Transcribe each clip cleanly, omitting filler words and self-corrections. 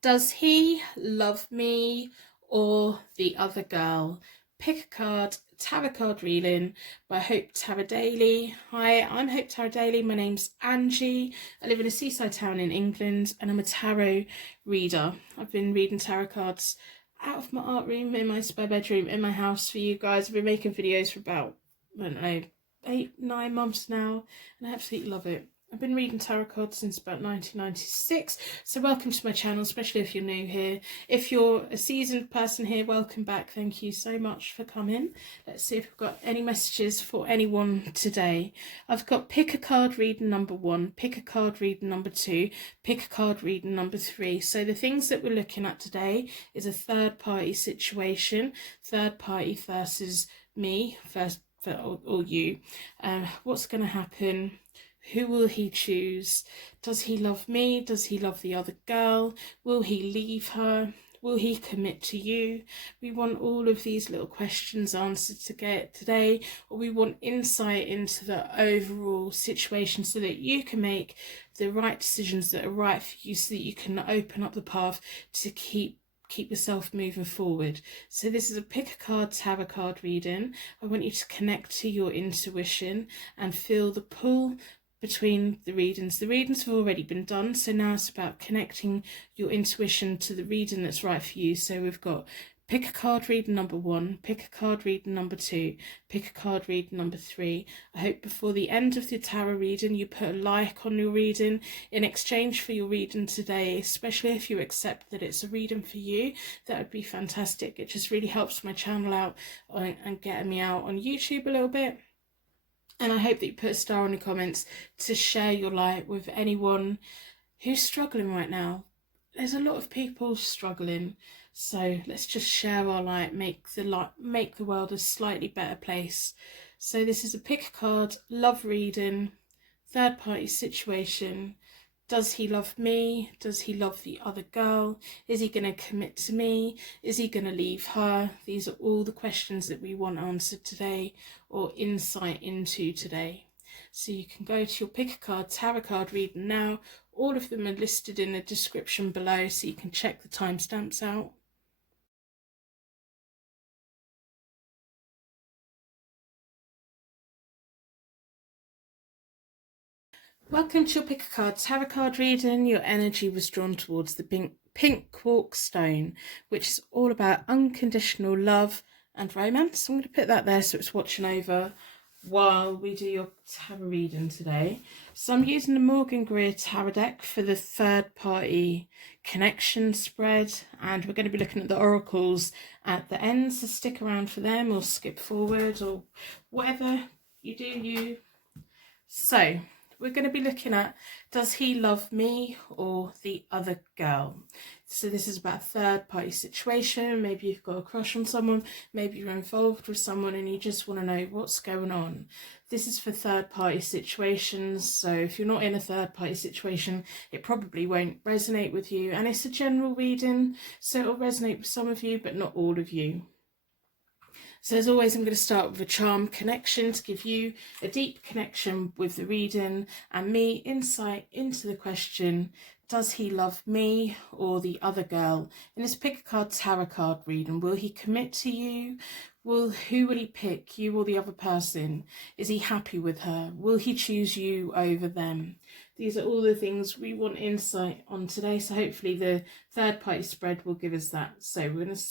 Does he love me or the other girl? Pick a card, tarot card reading by Hope Tarot Daily. Hi, I'm Hope Tarot Daily. My name's Angie. I live in a seaside town in England and I'm a tarot reader. I've been reading tarot cards out of my art room, in my spare bedroom, in my house for you guys. I've been making videos for about, I don't know, 8-9 months now and I absolutely love it. I've been reading tarot cards since about 1996, so welcome to my channel, especially if you're new here. If you're a seasoned person here, welcome back. Thank you so much for coming. Let's see if we've got any messages for anyone today. I've got pick a card reading number 1, pick a card reading number 2, pick a card reading number 3. So the things that we're looking at today is a third party situation, third party versus me, first or you. What's going to happen? Who will he choose? Does he love me? Does he love the other girl? Will he leave her? Will he commit to you? We want all of these little questions answered today, or we want insight into the overall situation so that you can make the right decisions that are right for you, so that you can open up the path to keep yourself moving forward. So this is a pick a card tarot card reading. I want you to connect to your intuition and feel the pull between the readings. The readings have already been done, so now it's about connecting your intuition to the reading that's right for you. So we've got pick a card reading number 1, pick a card reading number 2, pick a card reading number 3. I hope before the end of the tarot reading you put a like on your reading in exchange for your reading today, especially if you accept that it's a reading for you. That would be fantastic. It just really helps my channel out and getting me out on YouTube a little bit. And I hope that you put a star in the comments to share your light with anyone who's struggling right now. There's a lot of people struggling, so let's just share our light, make the world a slightly better place. So this is a pick a card, love reading, third party situation. Does he love me? Does he love the other girl? Is he going to commit to me? Is he going to leave her? These are all the questions that we want answered today, or insight into today. So you can go to your pick a card tarot card reading now. All of them are listed in the description below, so you can check the timestamps out. Welcome to your pick a card tarot card reading. Your energy was drawn towards the pink quartz stone, which is all about unconditional love and romance. I'm going to put that there so it's watching over while we do your tarot reading today. So I'm using the Morgan Greer tarot deck for the third party connection spread, and we're going to be looking at the oracles at the end, so stick around for them or skip forward or whatever you do. So we're going to be looking at, does he love me or the other girl? So this is about a third party situation. Maybe you've got a crush on someone, maybe you're involved with someone and you just want to know what's going on. This is for third party situations, so if you're not in a third party situation, it probably won't resonate with you, and it's a general reading, so it'll resonate with some of you but not all of you. So as always, I'm going to start with a charm connection to give you a deep connection with the reading and me insight into the question, does he love me or the other girl? In this pick a card tarot card reading, will he commit to you? Who will he pick, you or the other person? Is he happy with her? Will he choose you over them? These are all the things we want insight on today. So hopefully the third party spread will give us that. So we're going to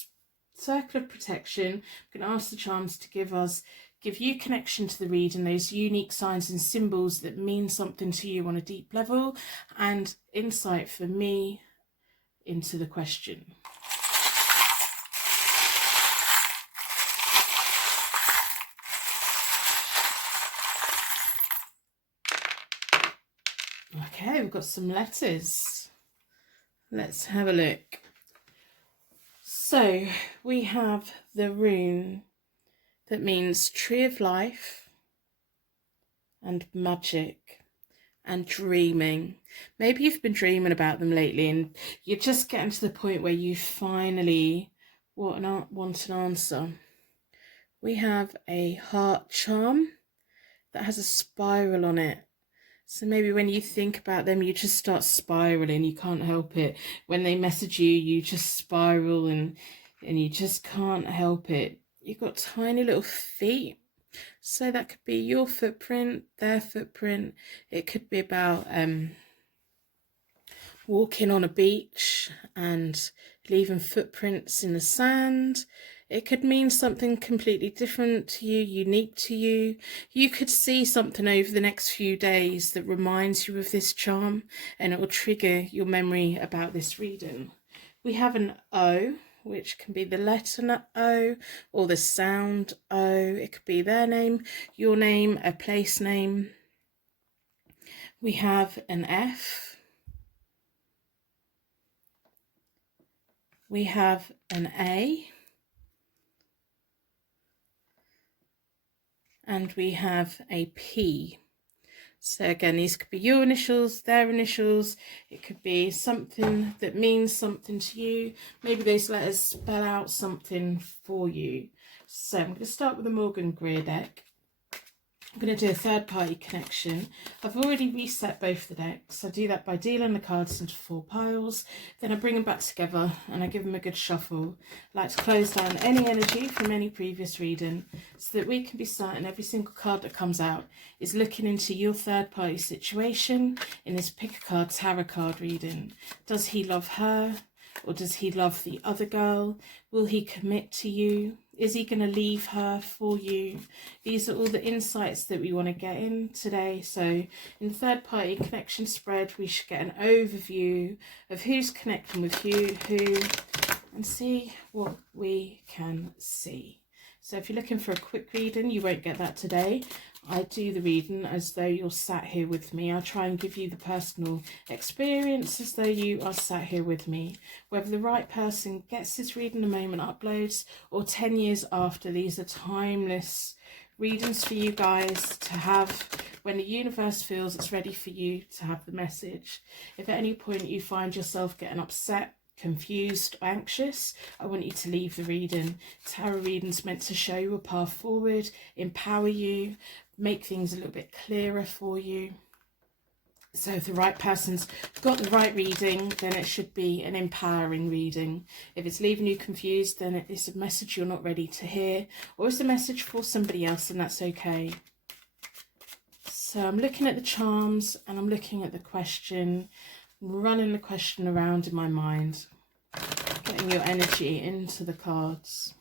circle of protection. I'm going to ask the charms to give you connection to the reading, those unique signs and symbols that mean something to you on a deep level, and insight for me into the question. Okay, we've got some letters. Let's have a look. So we have the rune that means tree of life and magic and dreaming. Maybe you've been dreaming about them lately and you're just getting to the point where you finally want an answer. We have a heart charm that has a spiral on it. So maybe when you think about them, you just start spiraling. You can't help it. When they message you, you just spiral and you just can't help it. You've got tiny little feet. So that could be your footprint, their footprint. It could be about walking on a beach and leaving footprints in the sand. It could mean something completely different to you, unique to you. You could see something over the next few days that reminds you of this charm, and it will trigger your memory about this reading. We have an O, which can be the letter O or the sound O. It could be their name, your name, a place name. We have an F. We have an A. And we have a P. So again, these could be your initials, their initials. It could be something that means something to you. Maybe those letters spell out something for you. So I'm going to start with the Morgan Greer deck. I'm going to do a third party connection. I've already reset both the decks. I do that by dealing the cards into 4 piles. Then I bring them back together and I give them a good shuffle. I like to close down any energy from any previous reading so that we can be certain every single card that comes out is looking into your third party situation in this pick a card tarot card reading. Does he love her? Or does he love the other girl? Will he commit to you? Is he going to leave her for you? These are all the insights that we want to get in today. So in the third party connection spread, we should get an overview of who's connecting with who, and see what we can see. So if you're looking for a quick reading, you won't get that today. I do the reading as though you're sat here with me. I try and give you the personal experience as though you are sat here with me. Whether the right person gets this reading the moment uploads or 10 years after, these are timeless readings for you guys to have when the universe feels it's ready for you to have the message. If at any point you find yourself getting upset, confused, anxious, I want you to leave the reading. Tarot reading's meant to show you a path forward, empower you, make things a little bit clearer for you. So if the right person's got the right reading, then it should be an empowering reading. If it's leaving you confused, then it's a message you're not ready to hear, or it's a message for somebody else, and that's okay. So I'm looking at the charms and I'm looking at the question, running the question around in my mind, getting your energy into the cards.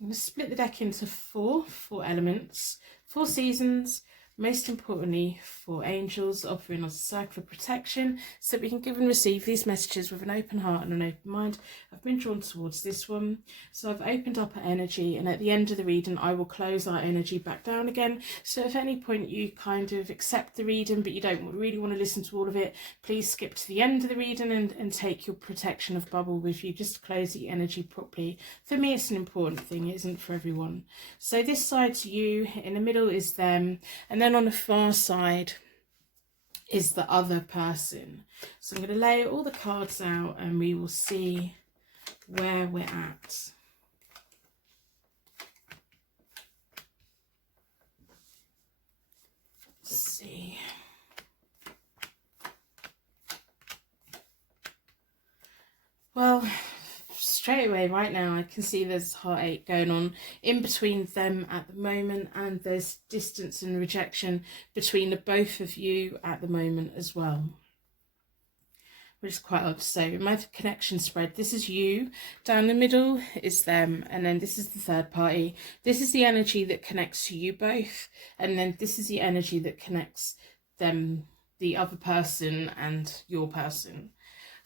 I'm going to split the deck into four elements, 4 seasons, most importantly 4 angels, offering us a circle of protection so that we can give and receive these messages with an open heart and an open mind. I've been drawn towards this one, so I've opened up our energy, and at the end of the reading I will close our energy back down again. So if at any point you kind of accept the reading but you don't really want to listen to all of it, please skip to the end of the reading and take your protection of bubble with you just to close the energy properly. For me it's an important thing, it isn't for everyone. So this side's you, in the middle is them, and then on the far side is the other person. So I'm going to lay all the cards out and we will see where we're at. Let's see. Well, straight away right now I can see there's heartache going on in between them at the moment, and there's distance and rejection between the both of you at the moment as well, which is quite odd to say. In my connection spread, this is you, down the middle is them, and then this is the third party. This is the energy that connects to you both, and then this is the energy that connects them, the other person and your person.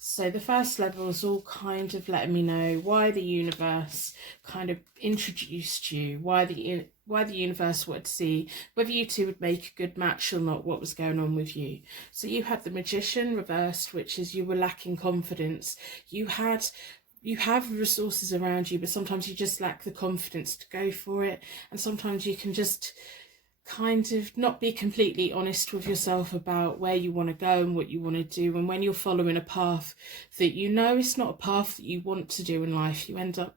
So the first level is all kind of letting me know why the universe kind of introduced you, why the universe wanted to see whether you two would make a good match or not, what was going on with you. So you had the Magician reversed, which is you were lacking confidence. You have resources around you, but sometimes you just lack the confidence to go for it, and sometimes you can just kind of not be completely honest with yourself about where you want to go and what you want to do. And when you're following a path that you know is not a path that you want to do in life, you end up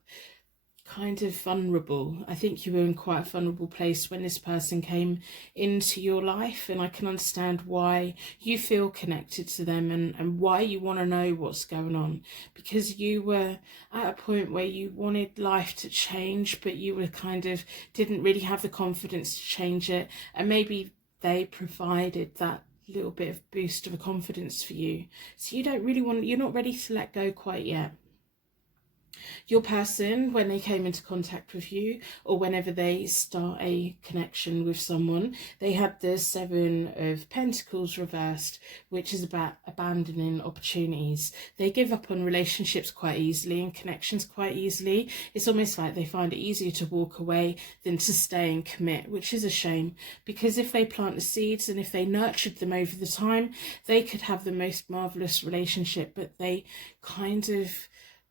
kind of vulnerable. I think you were in quite a vulnerable place when this person came into your life, and I can understand why you feel connected to them and why you want to know what's going on, because you were at a point where you wanted life to change, but you were kind of didn't really have the confidence to change it, and maybe they provided that little bit of boost of a confidence for you. So you're not ready to let go quite yet. Your person, when they came into contact with you, or whenever they start a connection with someone, they had the Seven of Pentacles reversed, which is about abandoning opportunities. They give up on relationships quite easily and connections quite easily. It's almost like they find it easier to walk away than to stay and commit, which is a shame, because if they plant the seeds and if they nurtured them over the time, they could have the most marvelous relationship, but they kind of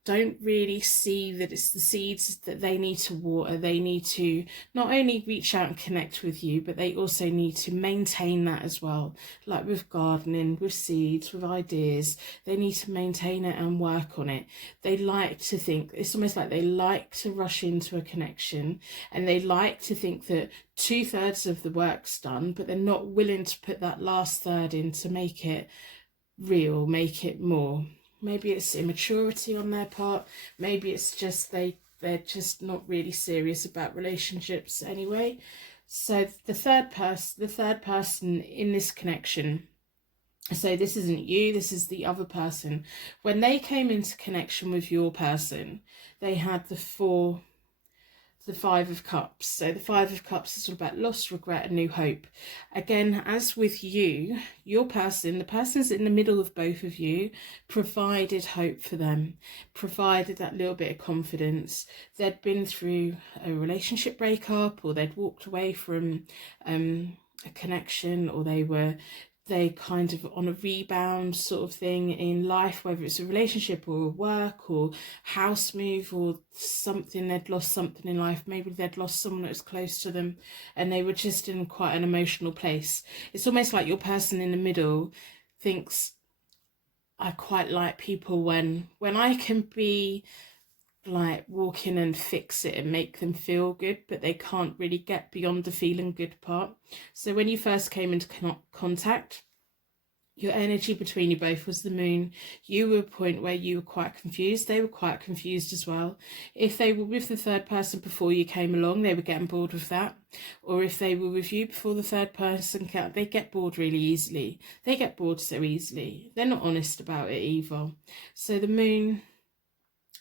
don't really see that it's the seeds that they need to water. They need to not only reach out and connect with you, but they also need to maintain that as well. Like with gardening, with seeds, with ideas, they need to maintain it and work on it. They like to think, it's almost like they like to rush into a connection, and they like to think that 2/3 of the work's done, but they're not willing to put that last third in to make it real, make it more. Maybe it's immaturity on their part. Maybe it's just they're just not really serious about relationships anyway. So the third person in this connection, so this isn't you, this is the other person. When they came into connection with your person, they had the Five of Cups. So the Five of Cups is all about loss, regret, and new hope. Again, as with you, your person, the person's in the middle of both of you, provided hope for them, provided that little bit of confidence. They'd been through a relationship breakup, or they'd walked away from a connection, or they kind of on a rebound sort of thing in life, whether it's a relationship or a work or house move or something. They'd lost something in life. Maybe they'd lost someone that was close to them, and they were just in quite an emotional place. It's almost like your person in the middle thinks, I quite like people when I can be like walk in and fix it and make them feel good, but they can't really get beyond the feeling good part. So when you first came into contact, your energy between you both was the moon. You were a point where you were quite confused. They were quite confused as well. If they were with the third person before you came along, they were getting bored with that. Or if they were with you before the third person came, they get bored really easily. They get bored so easily. They're not honest about it either. So the moon,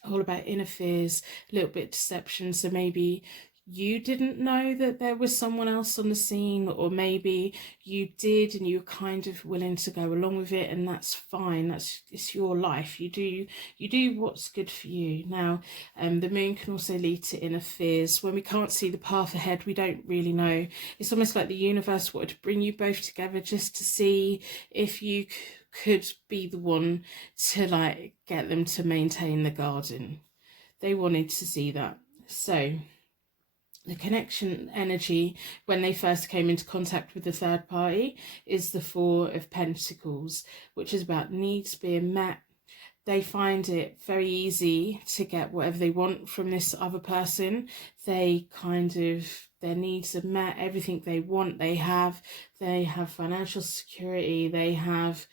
all about inner fears, a little bit of deception. So maybe you didn't know that there was someone else on the scene, or maybe you did and you were kind of willing to go along with it, and that's fine. It's your life. You do what's good for you. Now, the moon can also lead to inner fears. When we can't see the path ahead, we don't really know. It's almost like the universe wanted to bring you both together just to see if you could be the one to like get them to maintain the garden. They wanted to see that. So the connection energy when they first came into contact with the third party is the Four of Pentacles, which is about needs being met. They find it very easy to get whatever they want from this other person. They kind of, their needs are met, everything they want they have financial security, they have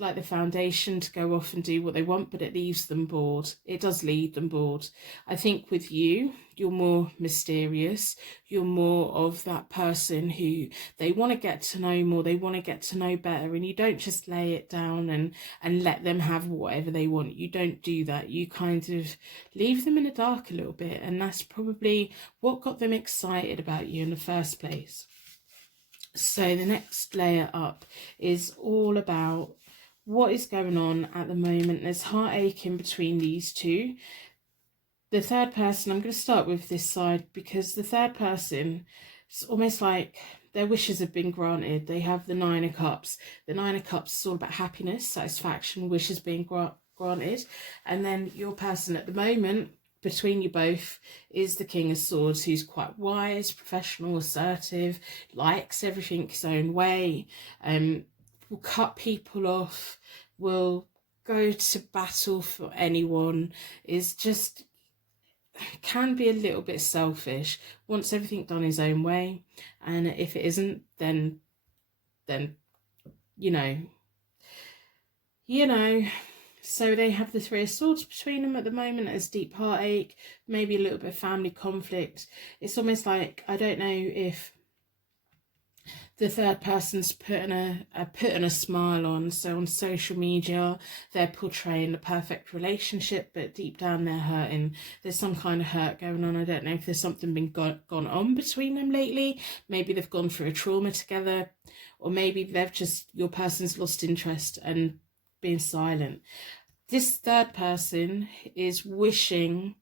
like the foundation to go off and do what they want, but it leaves them bored. It does leave them bored. I think with you, you're more mysterious. You're more of that person who they want to get to know more. They want to get to know better, and you don't just lay it down and let them have whatever they want. You don't do that. You kind of leave them in the dark a little bit, and that's probably what got them excited about you in the first place. So the next layer up is all about what is going on at the moment. There's heartache in between these two. The third person, I'm going to start with this side, because the third person, it's almost like their wishes have been granted. They have the Nine of Cups. The Nine of Cups is all about happiness, satisfaction, wishes being granted. And then your person at the moment, between you both, is the King of Swords, who's quite wise, professional, assertive, likes everything his own way, will cut people off, will go to battle for anyone, is just can be a little bit selfish, wants everything done his own way, and if it isn't, then you know. So they have the Three of Swords between them at the moment as deep heartache, maybe a little bit of family conflict. It's almost like, I don't know if the third person's putting a smile on. So on social media, they're portraying the perfect relationship, but deep down they're hurting. There's some kind of hurt going on. I don't know if there's something been gone on between them lately. Maybe they've gone through a trauma together, or maybe they've just, your person's lost interest and being silent. This third person is wishing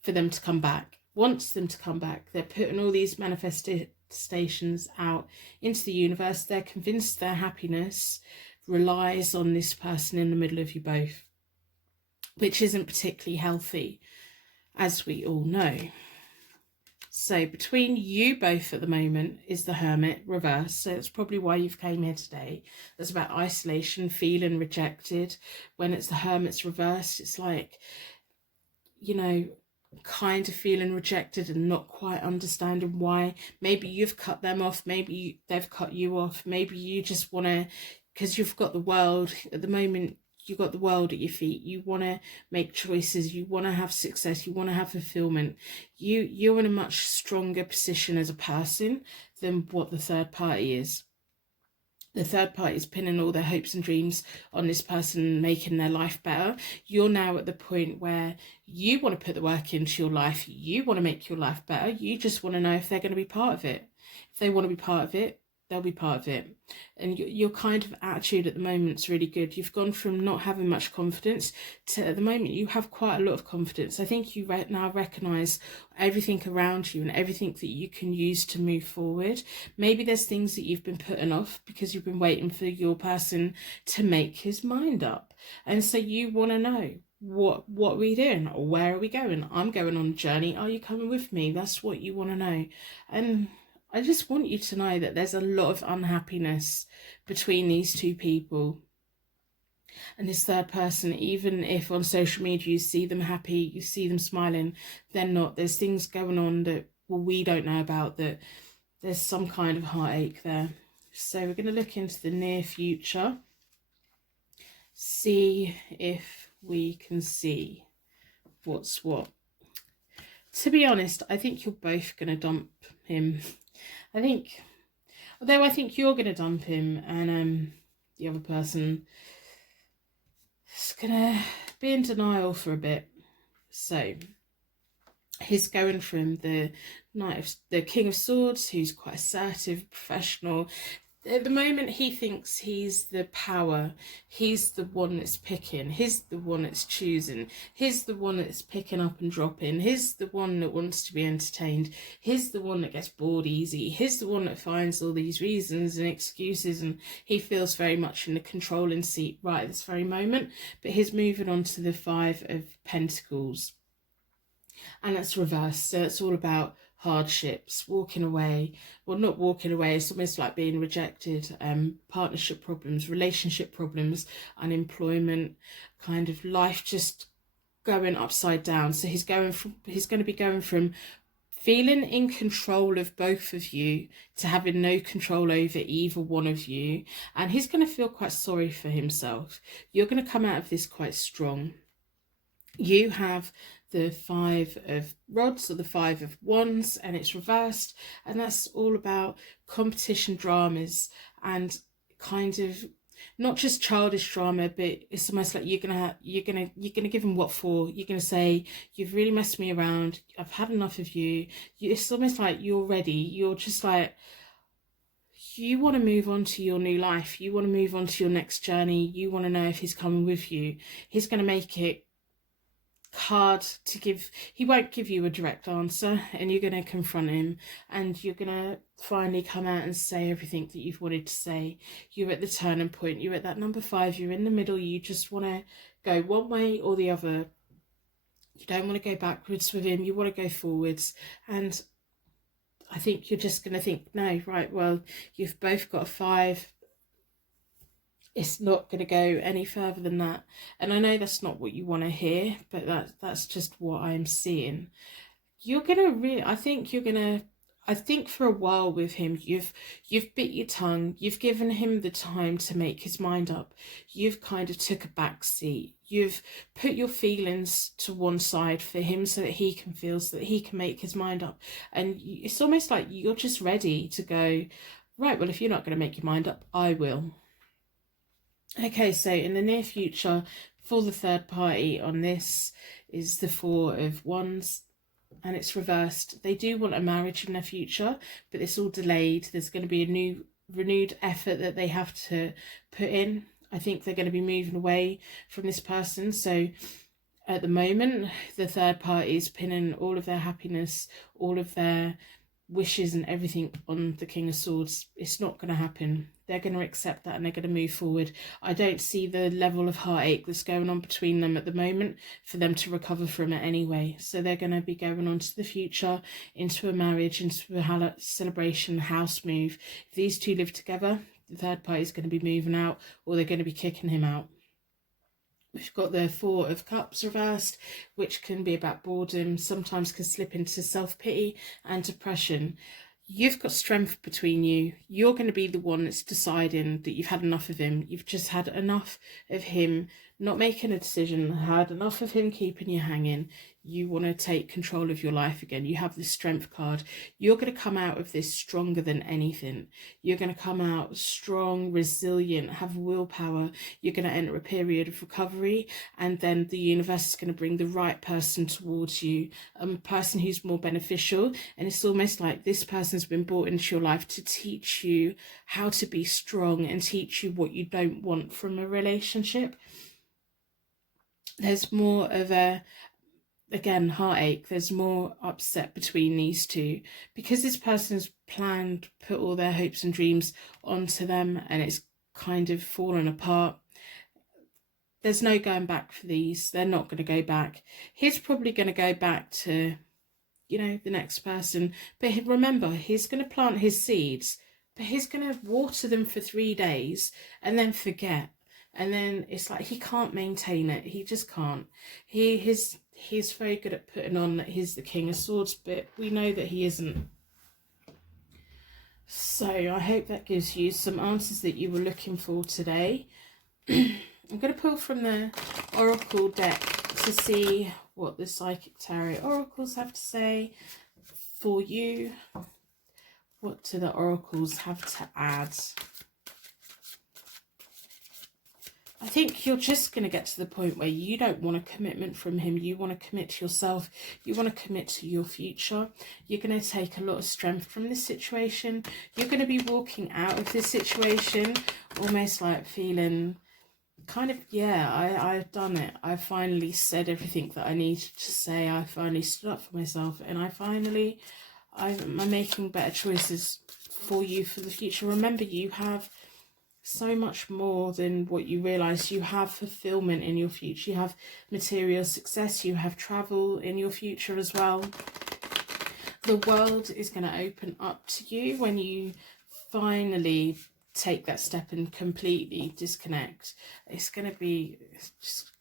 for them to come back, wants them to come back. They're putting all these manifestations out into the universe. They're convinced their happiness relies on this person in the middle of you both, which isn't particularly healthy, as we all know. So between you both at the moment is the Hermit reverse. So that's probably why you've came here today. That's about isolation, feeling rejected. When it's the Hermit's reverse, it's like, kind of feeling rejected and not quite understanding why. Maybe you've cut them off. Maybe they've cut you off. Maybe you just want to, because you've got the world at the moment. You've got the world at your feet. You want to make choices. You want to have success. You want to have fulfillment. You're in a much stronger position as a person than what the third party is. The third party is pinning all their hopes and dreams on this person making their life better. You're now at the point where you want to put the work into your life. You want to make your life better. You just want to know if they're going to be part of it. If they want to be part of it, they'll be part of it. And your kind of attitude at the moment is really good. You've gone from not having much confidence to, at the moment, you have quite a lot of confidence. I think you now recognise everything around you and everything that you can use to move forward. Maybe there's things that you've been putting off because you've been waiting for your person to make his mind up. And so you want to know, what are we doing? Or where are we going? I'm going on a journey. Are you coming with me? That's what you want to know. And I just want you to know that there's a lot of unhappiness between these two people. And this third person, even if on social media you see them happy, you see them smiling, they're not. There's things going on that, we don't know about, that there's some kind of heartache there. So we're going to look into the near future. See if we can see what's what. To be honest, I think you're both going to dump him. Although I think you're going to dump him, and the other person is going to be in denial for a bit. So he's going from the King of Swords, who's quite assertive, professional. At the moment, he thinks he's the power. He's the one that's picking. He's the one that's choosing. He's the one that's picking up and dropping. He's the one that wants to be entertained. He's the one that gets bored easy. He's the one that finds all these reasons and excuses, and he feels very much in the controlling seat right at this very moment. But he's moving on to the Five of Pentacles. And that's reversed. So it's all about hardships, walking away. Well, not walking away, it's almost like being rejected, partnership problems, relationship problems, unemployment, kind of life just going upside down. So he's going to be going from feeling in control of both of you to having no control over either one of you. And he's going to feel quite sorry for himself. You're going to come out of this quite strong. You have the Five of Rods or the Five of Wands, and it's reversed, and that's all about competition dramas and kind of not just childish drama, but it's almost like you're gonna give him what for. You're gonna say, you've really messed me around, I've had enough of you. It's almost like you're ready. You're just like, you want to move on to your new life. You want to move on to your next journey. You want to know if he's coming with you. He's going to make it hard to give. He won't give you a direct answer, and you're going to confront him, and you're going to finally come out and say everything that you've wanted to say. You're at the turning point. You're at that number 5. You're in the middle. You just want to go one way or the other. You don't want to go backwards with him. You want to go forwards. And I think you're just going to think, no, right, well, you've both got a 5 It's not going to go any further than that. And I know that's not what you want to hear, but that's just what I'm seeing. You're gonna really, I think for a while with him, you've bit your tongue, you've given him the time to make his mind up, you've kind of took a back seat, you've put your feelings to one side for him so that he can feel, so that he can make his mind up. And it's almost like you're just ready to go, right, well, if you're not going to make your mind up, I will. Okay, so in the near future, for the third party on this is the Four of Wands, and it's reversed. They do want a marriage in their future, but it's all delayed. There's going to be a new renewed effort that they have to put in. I think they're going to be moving away from this person. So at the moment, the third party is pinning all of their happiness, all of their wishes and everything on the King of Swords. It's not going to happen. They're going to accept that and they're going to move forward. I don't see the level of heartache that's going on between them at the moment for them to recover from it anyway. So they're going to be going on to the future, into a marriage, into a celebration, house move. If these two live together, the third party is going to be moving out, or they're going to be kicking him out. We've got the Four of Cups reversed, which can be about boredom, sometimes can slip into self-pity and depression. You've got strength between you. You're going to be the one that's deciding that you've had enough of him. You've just had enough of him not making a decision, had enough of him keeping you hanging. You want to take control of your life again. You have the strength card. You're going to come out of this stronger than anything. You're going to come out strong, resilient, have willpower. You're going to enter a period of recovery, and then the universe is going to bring the right person towards you, a person who's more beneficial. And it's almost like this person's been brought into your life to teach you how to be strong and teach you what you don't want from a relationship. There's more of a, again, heartache. There's more upset between these two because this person's planned, put all their hopes and dreams onto them, and it's kind of fallen apart. There's no going back for these. They're not going to go back. He's probably going to go back to, you know, the next person. But remember, he's going to plant his seeds, but he's going to water them for 3 days and then forget. And then it's like he can't maintain it. He just can't. He's very good at putting on that he's the King of Swords, but we know that he isn't. So I hope that gives you some answers that you were looking for today. I'm going to pull from the Oracle deck to see what the Psychic Tarot Oracles have to say for you. What do the Oracles have to add? I think you're just going to get to the point where you don't want a commitment from him. You want to commit to yourself. You want to commit to your future. You're going to take a lot of strength from this situation. You're going to be walking out of this situation almost like feeling kind of, yeah, I've done it. I finally said everything that I needed to say. I finally stood up for myself, and I'm making better choices for you for the future. Remember, you have so much more than what you realize. You have fulfillment in your future. You have material success. You have travel in your future as well. The world is going to open up to you when you finally take that step and completely disconnect. It's just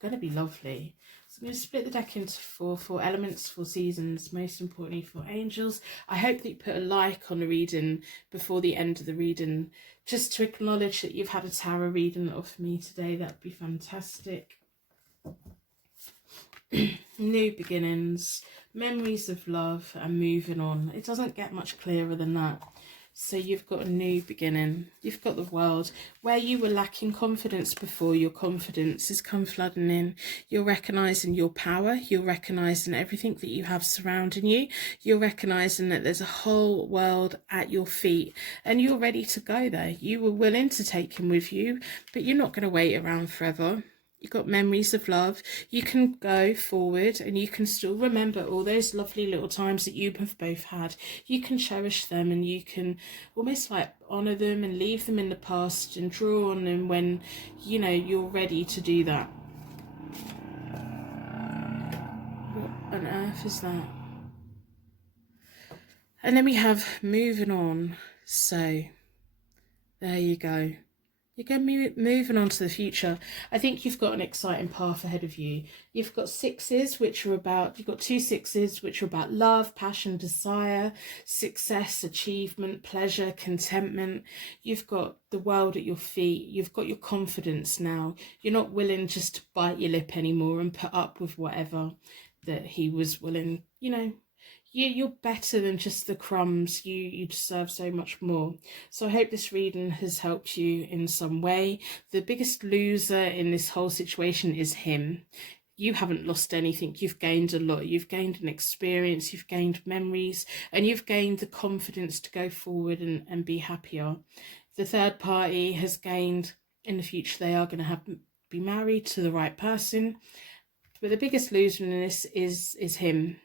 going to be lovely. So I'm going to split the deck into four elements, 4 seasons, most importantly 4 angels. I hope that you put a like on the reading before the end of the reading, just to acknowledge that you've had a tarot reading of me today. That'd be fantastic. New beginnings, memories of love, and moving on. It doesn't get much clearer than that. So you've got a new beginning. You've got the world. Where you were lacking confidence before, your confidence has come flooding in. You're recognising your power. You're recognising everything that you have surrounding you. You're recognising that there's a whole world at your feet, and you're ready to go there. You were willing to take him with you, but you're not going to wait around forever. You've got memories of love. You can go forward and you can still remember all those lovely little times that you have both had. You can cherish them, and you can almost like honour them and leave them in the past and draw on them when, you know, you're ready to do that. What on earth is that? And then we have moving on. So there you go. You're going to be moving on to the future. I think you've got an exciting path ahead of you. You've got sixes, which are about, you've got 2 6s, which are about love, passion, desire, success, achievement, pleasure, contentment. You've got the world at your feet. You've got your confidence now. You're not willing just to bite your lip anymore and put up with whatever that he was willing, you're better than just the crumbs. You deserve so much more. So I hope this reading has helped you in some way. The biggest loser in this whole situation is him. You haven't lost anything. You've gained a lot. You've gained an experience, you've gained memories, and you've gained the confidence to go forward and be happier. The third party has gained, in the future they are going to be married to the right person. But the biggest loser in this is him.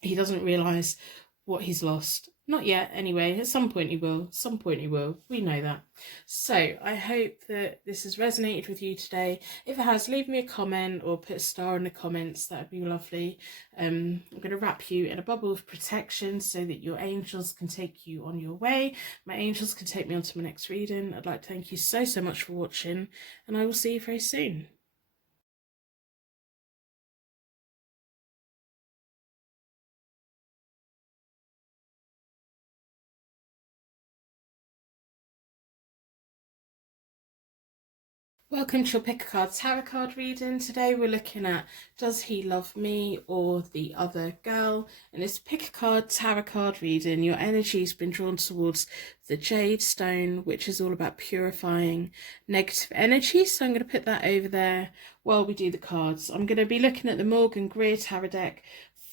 He doesn't realise what he's lost. Not yet, anyway. At some point he will. Some point he will. We know that. So I hope that this has resonated with you today. If it has, leave me a comment or put a star in the comments. That would be lovely. I'm going to wrap you in a bubble of protection so that your angels can take you on your way. My angels can take me on to my next reading. I'd like to thank you so much for watching, and I will see you very soon. Welcome to your Pick a Card Tarot card reading. Today we're looking at Does He Love Me or the Other Girl? And it's Pick a Card Tarot card reading. Your energy's been drawn towards the Jade Stone, which is all about purifying negative energy. So I'm going to put that over there while we do the cards. I'm going to be looking at the Morgan Greer Tarot deck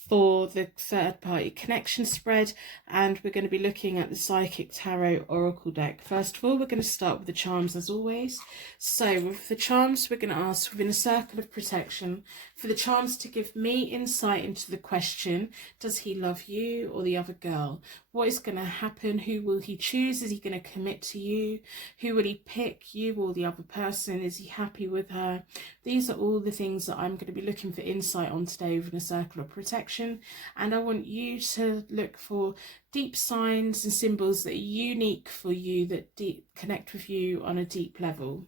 for the third party connection spread, and we're going to be looking at the Psychic Tarot Oracle deck. First of all, we're going to start with the charms as always. So with the charms, we're going to ask within a circle of protection for the charms to give me insight into the question, does he love you or the other girl? What is going to happen? Who will he choose? Is he going to commit to you? Who will he pick, you or the other person? Is he happy with her? These are all the things that I'm going to be looking for insight on today within a circle of protection. And I want you to look for deep signs and symbols that are unique for you, that connect with you on a deep level.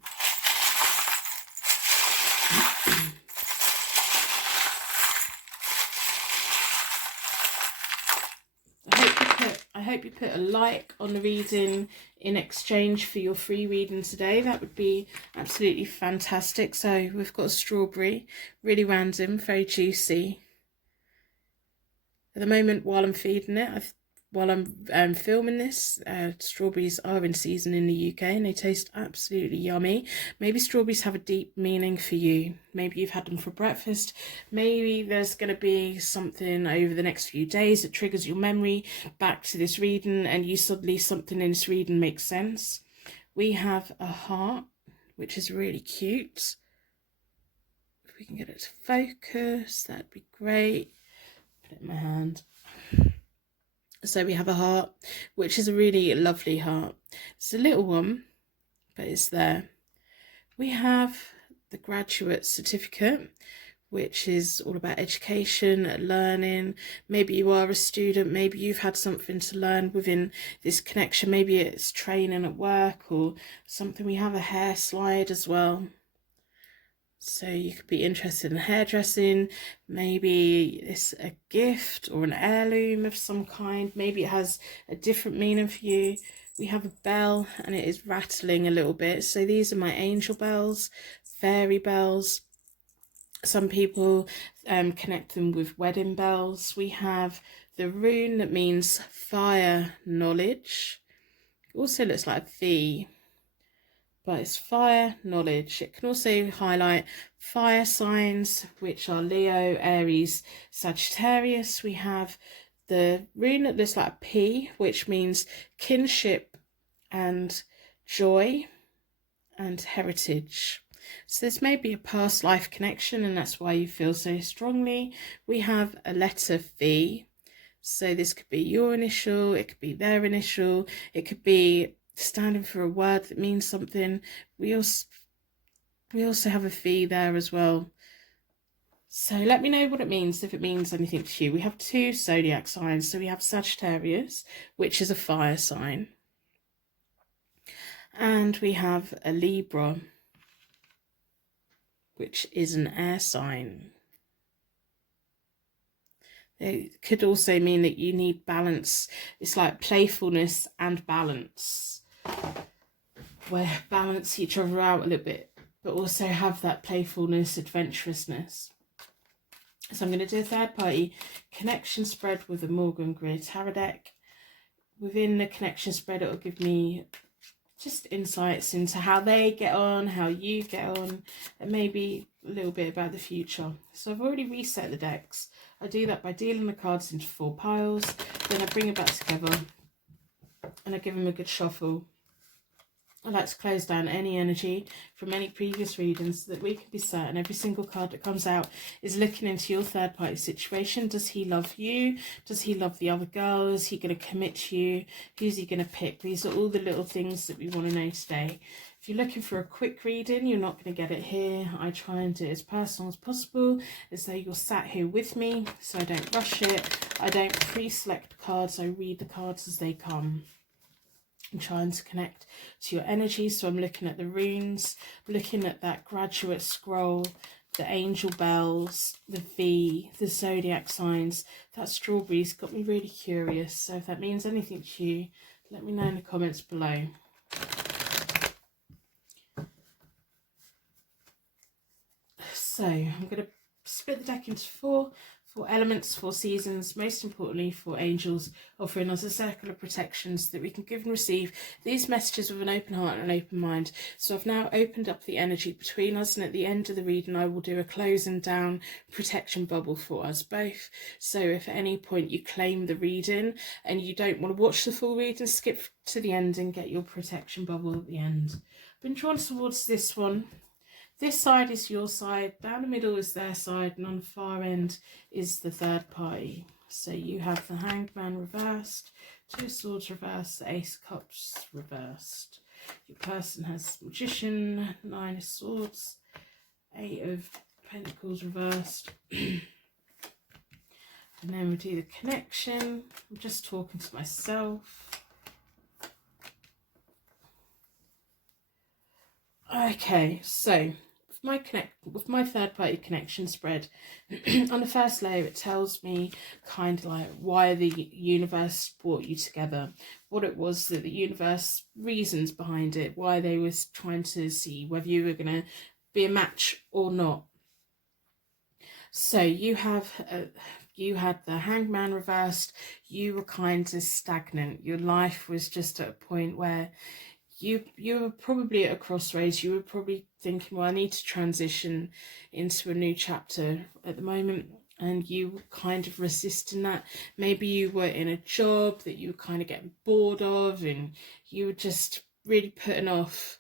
I hope you put a like on the reading in exchange for your free reading today. That would be absolutely fantastic. So we've got a strawberry, really random, very juicy. At the moment, while I'm feeding it, while I'm filming this, strawberries are in season in the UK and they taste absolutely yummy. Maybe strawberries have a deep meaning for you. Maybe you've had them for breakfast. Maybe there's going to be something over the next few days that triggers your memory back to this reading, and you suddenly something in this reading makes sense. We have a heart, which is really cute. If we can get it to focus, that'd be great. Put it in my hand. So we have a heart, which is a really lovely heart. It's a little one, but it's there. We have the graduate certificate, which is all about education, learning. Maybe you are a student, maybe you've had something to learn within this connection. Maybe it's training at work or something. We have a hair slide as well. So you could be interested in hairdressing. Maybe it's a gift or an heirloom of some kind. Maybe it has a different meaning for you. We have a bell and it is rattling a little bit. So these are my angel bells, fairy bells. Some people connect them with wedding bells. We have the rune that means fire knowledge. It also looks like a V, but it's fire knowledge. It can also highlight fire signs, which are Leo, Aries, Sagittarius. We have the rune that looks like a P, which means kinship and joy and heritage. So this may be a past life connection, and that's why you feel so strongly. We have a letter V. So this could be your initial, it could be their initial, it could be standing for a word that means something. We also have a V there as well. So let me know what it means, if it means anything to you. We have 2 zodiac signs. So we have Sagittarius, which is a fire sign. And we have a Libra, which is an air sign. It could also mean that you need balance. It's like playfulness and balance, where balance each other out a little bit, but also have that playfulness, adventurousness. So I'm going to do a third party connection spread with the Morgan Greer Tarot deck. Within the connection spread, it will give me just insights into how they get on, how you get on, and maybe a little bit about the future. So I've already reset the decks. I do that by dealing the cards into 4 piles, then I bring it back together and I give them a good shuffle. I like to close down any energy from any previous readings so that we can be certain every single card that comes out is looking into your third party situation. Does he love you? Does he love the other girl? Is he going to commit to you? Who's he going to pick? These are all the little things that we want to know today. If you're looking for a quick reading, you're not going to get it here. I try and do it as personal as possible, as though you're sat here with me, so I don't rush it. I don't pre-select cards. I read the cards as they come. I'm trying to connect to your energy, so I'm looking at the runes, looking at that graduate scroll, the angel bells, the V, the zodiac signs. That strawberry's got me really curious, so if that means anything to you, let me know in the comments below. So I'm going to split the deck into 4 elements, 4 seasons, most importantly 4 angels, offering us a circle of protection so that we can give and receive these messages with an open heart and an open mind. So I've now opened up the energy between us, and at the end of the reading I will do a closing down protection bubble for us both. So if at any point you claim the reading and you don't want to watch the full reading, skip to the end and get your protection bubble at the end. I've been drawn towards this one. This side is your side, down the middle is their side, and on the far end is the third party. So you have the Hanged Man reversed, 2 Swords reversed, the Ace of Cups reversed. Your person has Magician, 9 of Swords, 8 of Pentacles reversed. And then we do the connection. I'm just talking to myself. Okay, so with my third party connection spread, on the first layer it tells me kind of like why the universe brought you together, what it was that the universe, reasons behind it, why they was trying to see whether you were going to be a match or not. So you had the Hanged Man reversed. You were kind of stagnant. Your life was just at a point where you were probably at a crossroads. You were probably thinking, well, I need to transition into a new chapter at the moment, and you were kind of resisting that. Maybe you were in a job that you were kind of getting bored of, and you were just really putting off.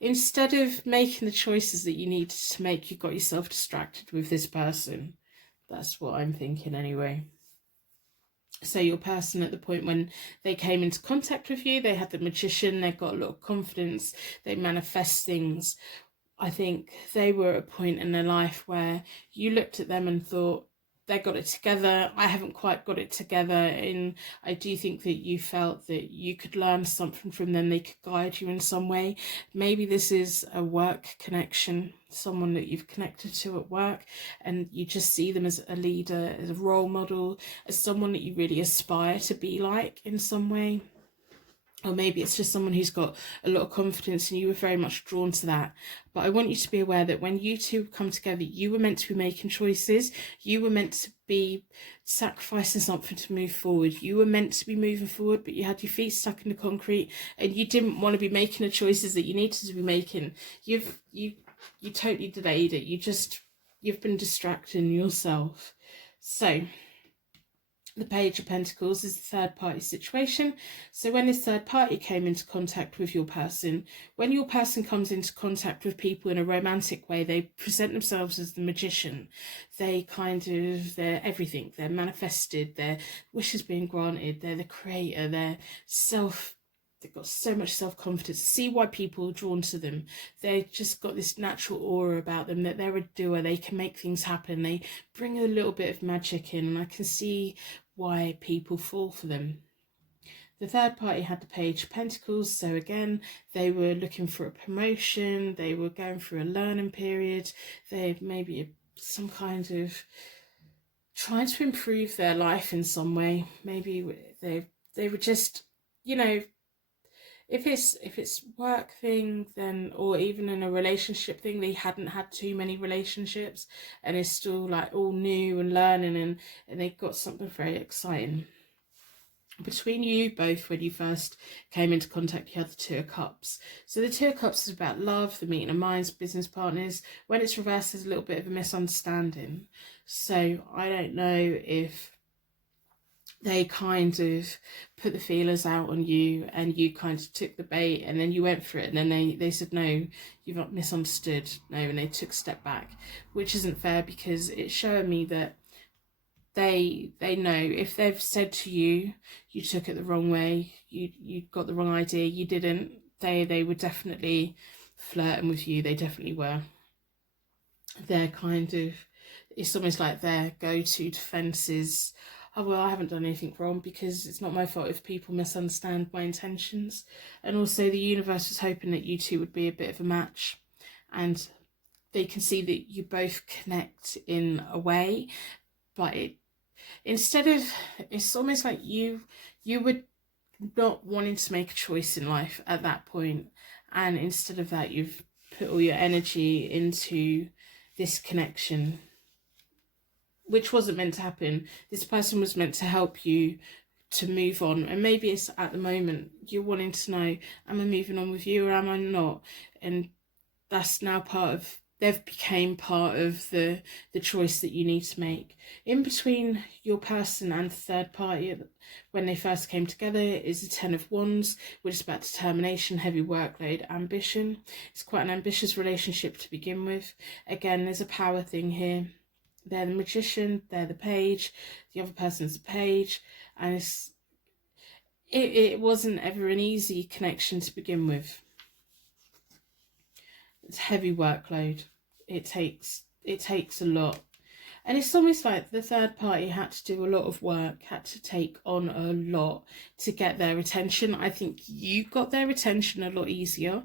Instead of making the choices that you needed to make, you got yourself distracted with this person. That's what I'm thinking anyway. So your person, at the point when they came into contact with you, they had the Magician, they got a lot of confidence, they manifest things. I think they were at a point in their life where you looked at them and thought, they got it together, I haven't quite got it together. And I do think that you felt that you could learn something from them, they could guide you in some way. Maybe this is a work connection, someone that you've connected to at work, and you just see them as a leader, as a role model, as someone that you really aspire to be like in some way. Or maybe it's just someone who's got a lot of confidence and you were very much drawn to that. But I want you to be aware that when you two come together, you were meant to be making choices. You were meant to be sacrificing something to move forward. You were meant to be moving forward, but you had your feet stuck in the concrete and you didn't want to be making the choices that you needed to be making. You totally delayed it. You've been distracting yourself. So the Page of Pentacles is the third party situation. So when this third party came into contact with your person, when your person comes into contact with people in a romantic way, they present themselves as the Magician. They're everything. They're manifested, their wishes being granted, they're the creator, they've got so much self-confidence. See why people are drawn to them. They've just got this natural aura about them, that they're a doer, they can make things happen, they bring a little bit of magic in, and I can see why people fall for them. The third party had the Page of Pentacles, so again, they were looking for a promotion, they were going through a learning period, they maybe some kind of trying to improve their life in some way. Maybe they were just, you know, if it's work thing, then, or even in a relationship thing, they hadn't had too many relationships and it's still like all new and learning, and they got something very exciting between you both. When you first came into contact, you had the Two of Cups. So the Two of Cups is about love, the meeting of minds, business partners. When it's reversed, there's a little bit of a misunderstanding. So I don't know if they kind of put the feelers out on you and you kind of took the bait and then you went for it, and then they said, no, you've misunderstood, no, and they took a step back, which isn't fair, because it's showing me that they know if they've said to you, you took it the wrong way, you got the wrong idea, you didn't, they were definitely flirting with you. They definitely were. They're kind of, it's almost like their go-to defense is, oh, well, I haven't done anything wrong because it's not my fault if people misunderstand my intentions. And also the universe was hoping that you two would be a bit of a match, and they can see that you both connect in a way, but instead of, it's almost like you were not wanting to make a choice in life at that point, and instead of that, you've put all your energy into this connection, which wasn't meant to happen. This person was meant to help you to move on, and maybe it's at the moment you're wanting to know, am I moving on with you or am I not? And that's now part of, they've became part of the choice that you need to make. In between your person and the third party, when they first came together, is the Ten of Wands, which is about determination, heavy workload, ambition. It's quite an ambitious relationship to begin with. Again, there's a power thing here. They're the Magician, they're the Page, the other person's the Page, and it wasn't ever an easy connection to begin with. It's heavy workload. It takes a lot. And it's almost like the third party had to do a lot of work, had to take on a lot to get their attention. I think you got their attention a lot easier.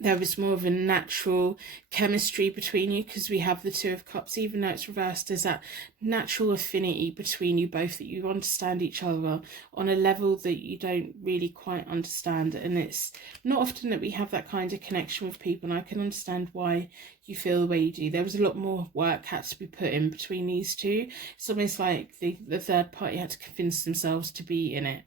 There was more of a natural chemistry between you, because we have the Two of Cups. Even though it's reversed, there's that natural affinity between you both, that you understand each other on a level that you don't really quite understand. And it's not often that we have that kind of connection with people, and I can understand why you feel the way you do. There was a lot more work had to be put in between these two. It's almost like the third party had to convince themselves to be in it.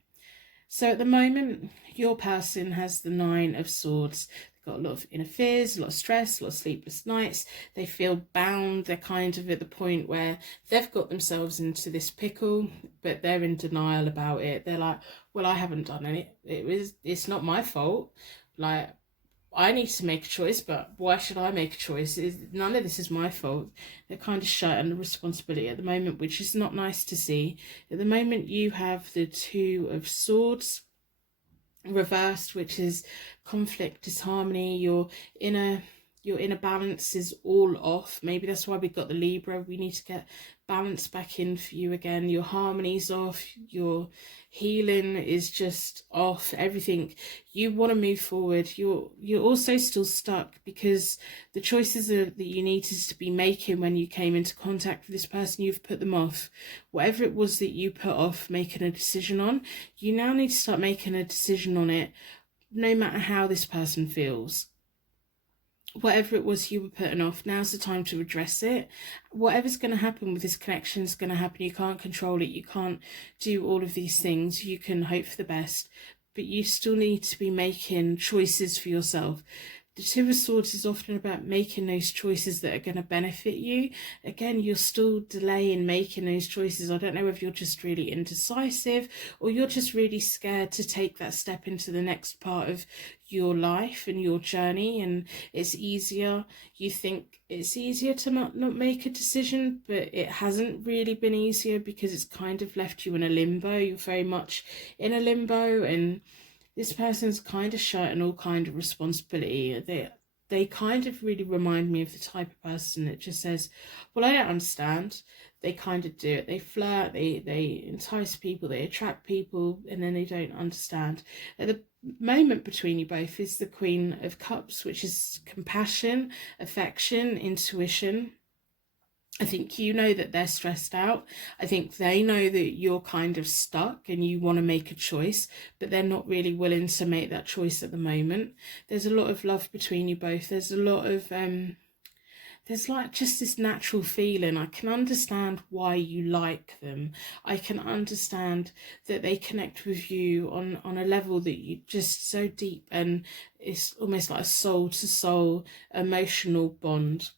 So at the moment, your person has the Nine of Swords. Got a lot of inner fears, a lot of stress, a lot of sleepless nights. They feel bound. They're kind of at the point where they've got themselves into this pickle, but they're in denial about it. They're like, well, I haven't done it's not my fault. Like, I need to make a choice, but why should I make a choice? None of this is my fault. They're kind of shut under responsibility at the moment, which is not nice to see. At the moment, you have the Two of Swords reversed, which is conflict, disharmony. Your inner balance is all off. Maybe that's why we got the Libra. We need to get balance back in for you again. Your harmony's off, your healing is just off. Everything, you want to move forward. You're also still stuck, because the choices that you needed to be making when you came into contact with this person, you've put them off. Whatever it was that you put off making a decision on, you now need to start making a decision on it, no matter how this person feels. Whatever it was you were putting off, now's the time to address it. Whatever's going to happen with this connection is going to happen. You can't control it. You can't do all of these things. You can hope for the best, but you still need to be making choices for yourself. The Two of Swords is often about making those choices that are going to benefit you. Again, you're still delaying making those choices. I don't know if you're just really indecisive, or you're just really scared to take that step into the next part of your life and your journey, and it's easier. You think it's easier to not make a decision, but it hasn't really been easier, because it's kind of left you in a limbo. You're very much in a limbo, and this person's kind of shirking all kind of responsibility. they kind of really remind me of the type of person that just says, well, I don't understand. They kind of do it. They flirt, they entice people, they attract people, and then they don't understand. At the moment between you both is the Queen of Cups, which is compassion, affection, intuition. I think you know that they're stressed out. I think they know that you're kind of stuck and you want to make a choice, but they're not really willing to make that choice at the moment. There's a lot of love between you both. There's a lot of there's like just this natural feeling. I can understand why you like them. I can understand that they connect with you on a level that you just so deep, and it's almost like a soul to soul emotional bond.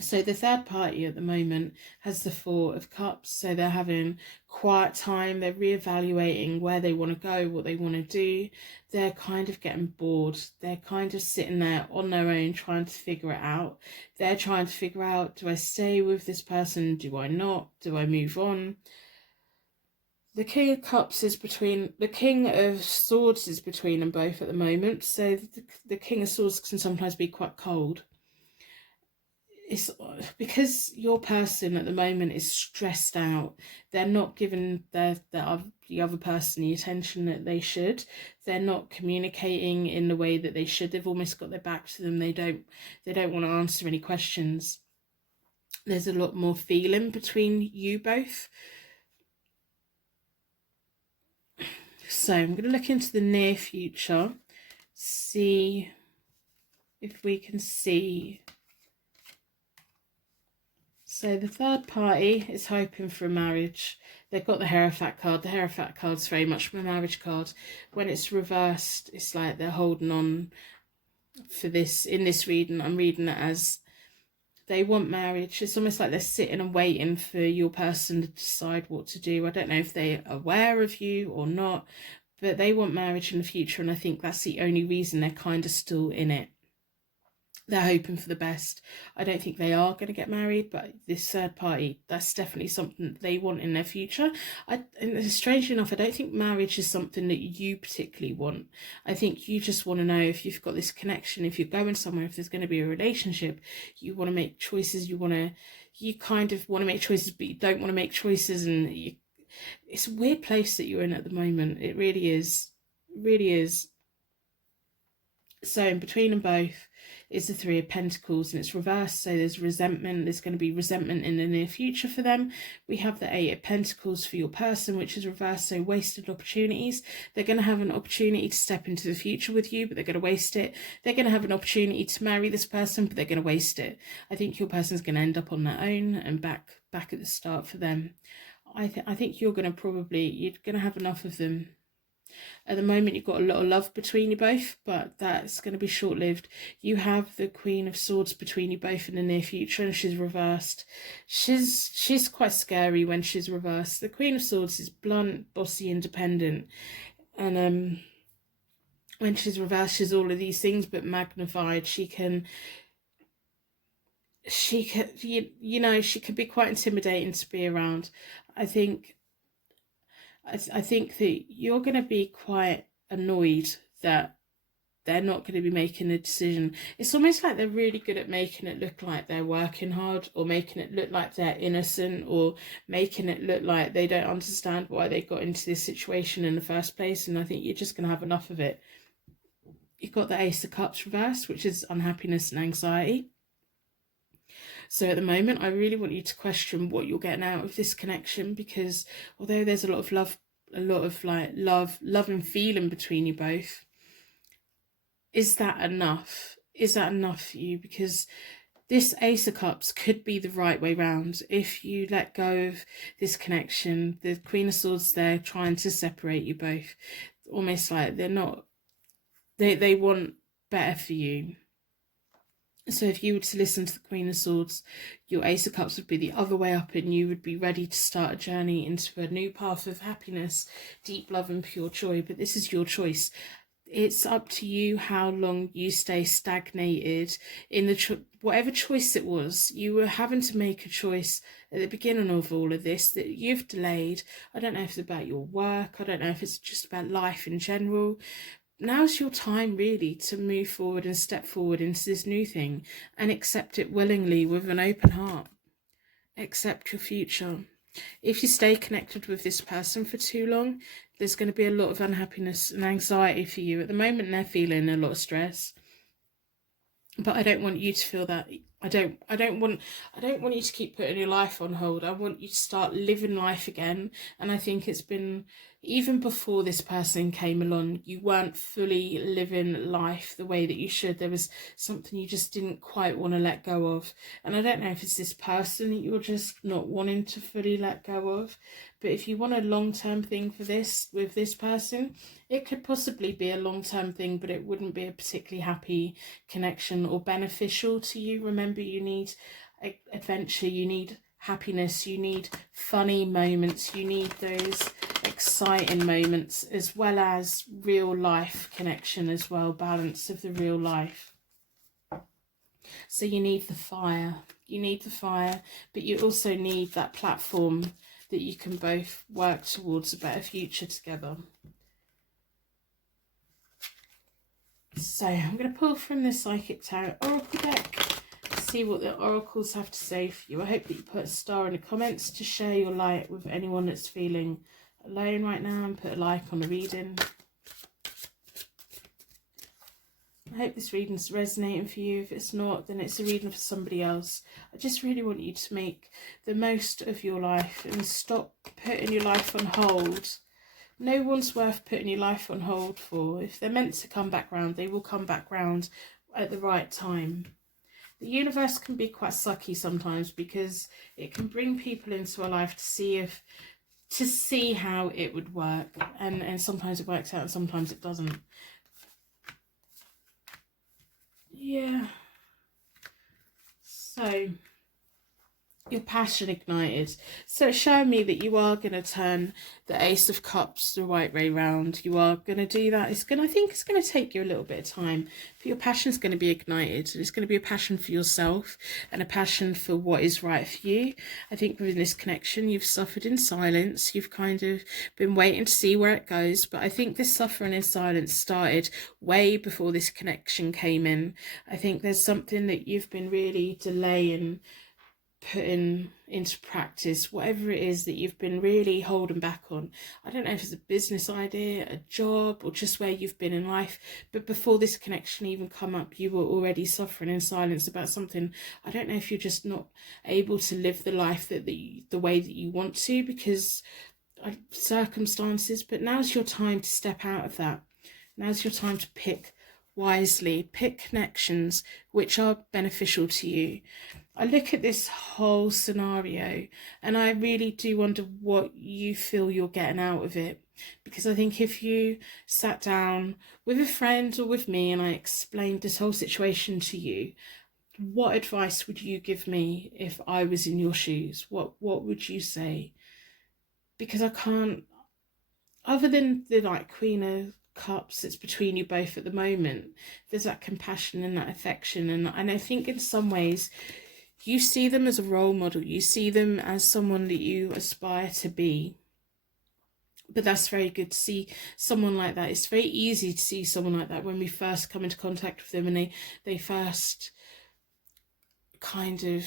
So the third party at the moment has the Four of Cups. So they're having quiet time. They're reevaluating where they want to go, what they want to do. They're kind of getting bored. They're kind of sitting there on their own trying to figure it out. They're trying to figure out, do I stay with this person? Do I not? Do I move on? The King of Cups is between, the King of Swords is between them both at the moment. So the King of Swords can sometimes be quite cold. It's because your person at the moment is stressed out. They're not giving the other person the attention that they should. They're not communicating in the way that they should. They've almost got their back to them. They don't want to answer any questions. There's a lot more feeling between you both. So I'm going to look into the near future, see if we can see. So the third party is hoping for a marriage. They've got the Hierophant card. The Hierophant card is very much a marriage card. When it's reversed, it's like they're holding on for this. In this reading, I'm reading it as they want marriage. It's almost like they're sitting and waiting for your person to decide what to do. I don't know if they're aware of you or not, but they want marriage in the future, and I think that's the only reason they're kind of still in it. They're hoping for the best. I don't think they are going to get married, but this third party, that's definitely something they want in their future. And strangely enough, I don't think marriage is something that you particularly want. I think you just want to know if you've got this connection, if you're going somewhere, if there's going to be a relationship, you want to make choices, you kind of want to make choices, but you don't want to make choices, and it's a weird place that you're in at the moment. It really is. It really is. So in between them both is the Three of Pentacles, and it's reversed. So there's resentment. There's going to be resentment in the near future for them. We have the Eight of Pentacles for your person, which is reversed. So wasted opportunities. They're going to have an opportunity to step into the future with you, but they're going to waste it. They're going to have an opportunity to marry this person, but they're going to waste it. I think your person's going to end up on their own and back at the start for them. I think you're going to have enough of them. At the moment, you've got a lot of love between you both, but that's going to be short-lived. You have the Queen of Swords between you both in the near future, and she's reversed. She's quite scary when she's reversed. The Queen of Swords is blunt, bossy, independent, and when she's reversed, she's all of these things but magnified. She can she could be quite intimidating to be around. I think that you're going to be quite annoyed that they're not going to be making a decision. It's almost like they're really good at making it look like they're working hard, or making it look like they're innocent, or making it look like they don't understand why they got into this situation in the first place. And I think you're just going to have enough of it. You've got the Ace of Cups reversed, which is unhappiness and anxiety. So at the moment, I really want you to question what you're getting out of this connection, because although there's a lot of love, love and feeling between you both, is that enough? Is that enough for you? Because this Ace of Cups could be the right way round. If you let go of this connection, the Queen of Swords there trying to separate you both, almost like they want better for you. So if you were to listen to the Queen of Swords, your Ace of Cups would be the other way up, and you would be ready to start a journey into a new path of happiness, deep love and pure joy. But this is your choice. It's up to you how long you stay stagnated in the whatever choice it was. You were having to make a choice at the beginning of all of this that you've delayed. I don't know if it's about your work. I don't know if it's just about life in general. now's your time really to move forward and step forward into this new thing and accept it willingly with an open heart. Accept your future. If you stay connected with this person for too long, there's going to be a lot of unhappiness and anxiety for you. At the moment, they're feeling a lot of stress, but I don't want you to feel that. I don't want you to keep putting your life on hold. I want you to start living life again. And I think it's been, even before this person came along, you weren't fully living life the way that you should. There was something you just didn't quite want to let go of. And I don't know if it's this person that you're just not wanting to fully let go of. But if you want a long-term thing for this, with this person, it could possibly be a long-term thing, but it wouldn't be a particularly happy connection or beneficial to you. Remember, you need adventure, you need happiness, you need funny moments, you need those exciting moments, as well as real life connection as well, balance of the real life. So you need the fire, but you also need that platform that you can both work towards a better future together. So I'm going to pull from the Psychic Tarot Oracle deck, see what the oracles have to say for you. I hope that you put a star in the comments to share your light with anyone that's feeling alone right now, and put a like on the reading. I hope this reading's resonating for you. If it's not, then it's a reading for somebody else. I just really want you to make the most of your life and stop putting your life on hold. No one's worth putting your life on hold for. If they're meant to come back round, they will come back round at the right time. The universe can be quite sucky sometimes, because it can bring people into our life to see how it would work, and sometimes it works out and sometimes it doesn't. Yeah. So your passion ignited. So it's showing me that you are going to turn the Ace of Cups the right way round. You are going to do that. I think it's going to take you a little bit of time, but your passion is going to be ignited. It's going to be a passion for yourself and a passion for what is right for you. I think within this connection, you've suffered in silence. You've kind of been waiting to see where it goes. But I think this suffering in silence started way before this connection came in. I think there's something that you've been really delaying putting into practice, whatever it is that you've been really holding back on. I don't know if it's a business idea, a job, or just where you've been in life, but before this connection even come up, you were already suffering in silence about something. I don't know if you're just not able to live the life that the way that you want to, because of circumstances. But now's your time to step out of that. Now's your time to pick wisely, pick connections which are beneficial to you. I look at this whole scenario and I really do wonder what you feel you're getting out of it. Because I think if you sat down with a friend or with me and I explained this whole situation to you, what advice would you give me if I was in your shoes? What would you say? Because I can't, other than the Queen of Cups that's between you both at the moment, there's that compassion and that affection, and I think in some ways you see them as a role model, you see them as someone that you aspire to be. But that's very good to see someone like that. It's very easy to see someone like that when we first come into contact with them, and they first kind of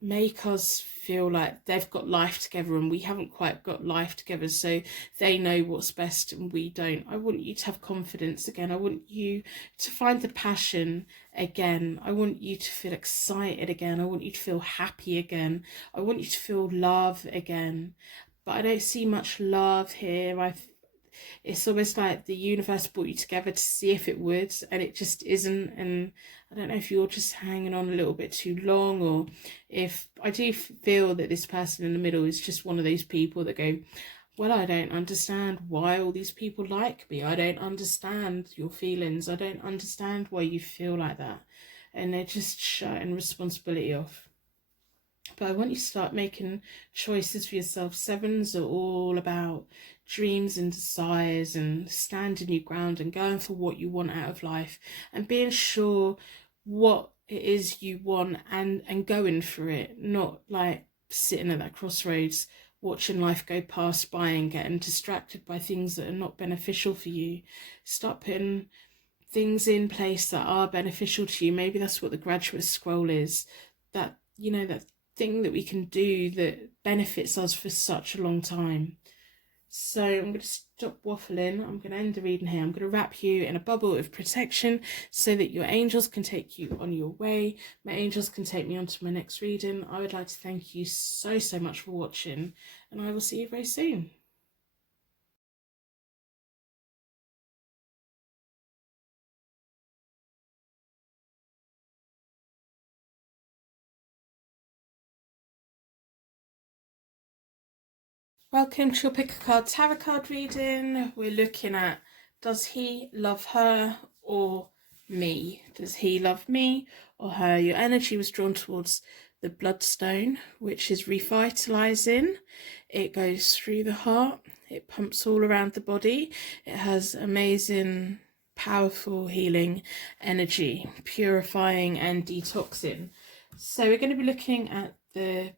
make us feel like they've got life together and we haven't quite got life together, so they know what's best and we don't. I want you to have confidence again. I want you to find the passion again. I want you to feel excited again. I want you to feel happy again. I want you to feel love again. But I don't see much love here. It's almost like the universe brought you together to see if it would, and it just isn't. And I don't know if you're just hanging on a little bit too long, or if I do feel that this person in the middle is just one of those people that go, well, I don't understand why all these people like me. I don't understand your feelings. I don't understand why you feel like that. And they're just shutting responsibility off. But I want you to start making choices for yourself. Sevens are all about dreams and desires and standing your ground and going for what you want out of life and being sure what it is you want and going for it, not like sitting at that crossroads watching life go past by and getting distracted by things that are not beneficial for you. Start putting things in place that are beneficial to you. Maybe that's what the graduate scroll is. That, you know, that thing that we can do that benefits us for such a long time. So I'm going to stop waffling. I'm going to end the reading here. I'm going to wrap you in a bubble of protection so that your angels can take you on your way. My angels can take me on to my next reading. I would like to thank you so much for watching, and I will see you very soon. Welcome to your Pick a Card Tarot card reading. We're looking at, does he love her or me? Does he love me or her? Your energy was drawn towards the bloodstone, which is revitalizing. It goes through the heart. It pumps all around the body. It has amazing, powerful healing energy, purifying and detoxing. So we're going to be looking at the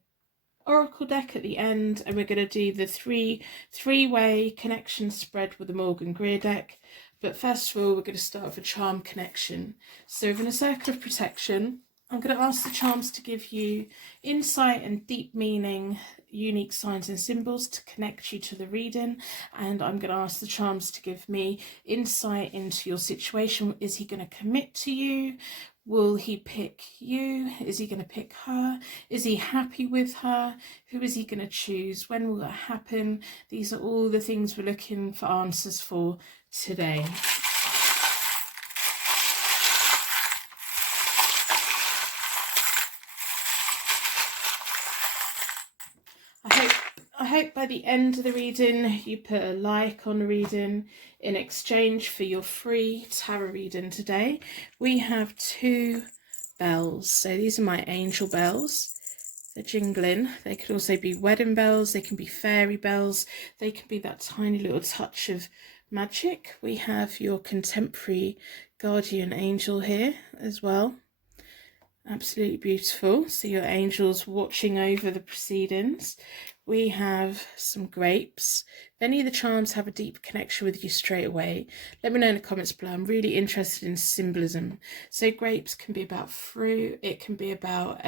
oracle deck at the end, and we're going to do the three-way connection spread with the Morgan Greer deck. But first of all, we're going to start with a charm connection. So within a circle of protection, I'm going to ask the charms to give you insight and deep meaning, unique signs and symbols to connect you to the reading. And I'm going to ask the charms to give me insight into your situation. Is he going to commit to you? Will he pick you? Is he going to pick her? Is he happy with her? Who is he going to choose? When will that happen? These are all the things we're looking for answers for today. I hope by the end of the reading you put a like on the reading in exchange for your free tarot reading today. We have 2 bells. So these are my angel bells. They're jingling. They could also be wedding bells. They can be fairy bells. They can be that tiny little touch of magic. We have your contemporary guardian angel here as well. Absolutely beautiful. So your angels watching over the proceedings. We have some grapes. If any of the charms have a deep connection with you straight away, let me know in the comments below. I'm really interested in symbolism. So grapes can be about fruit. It can be about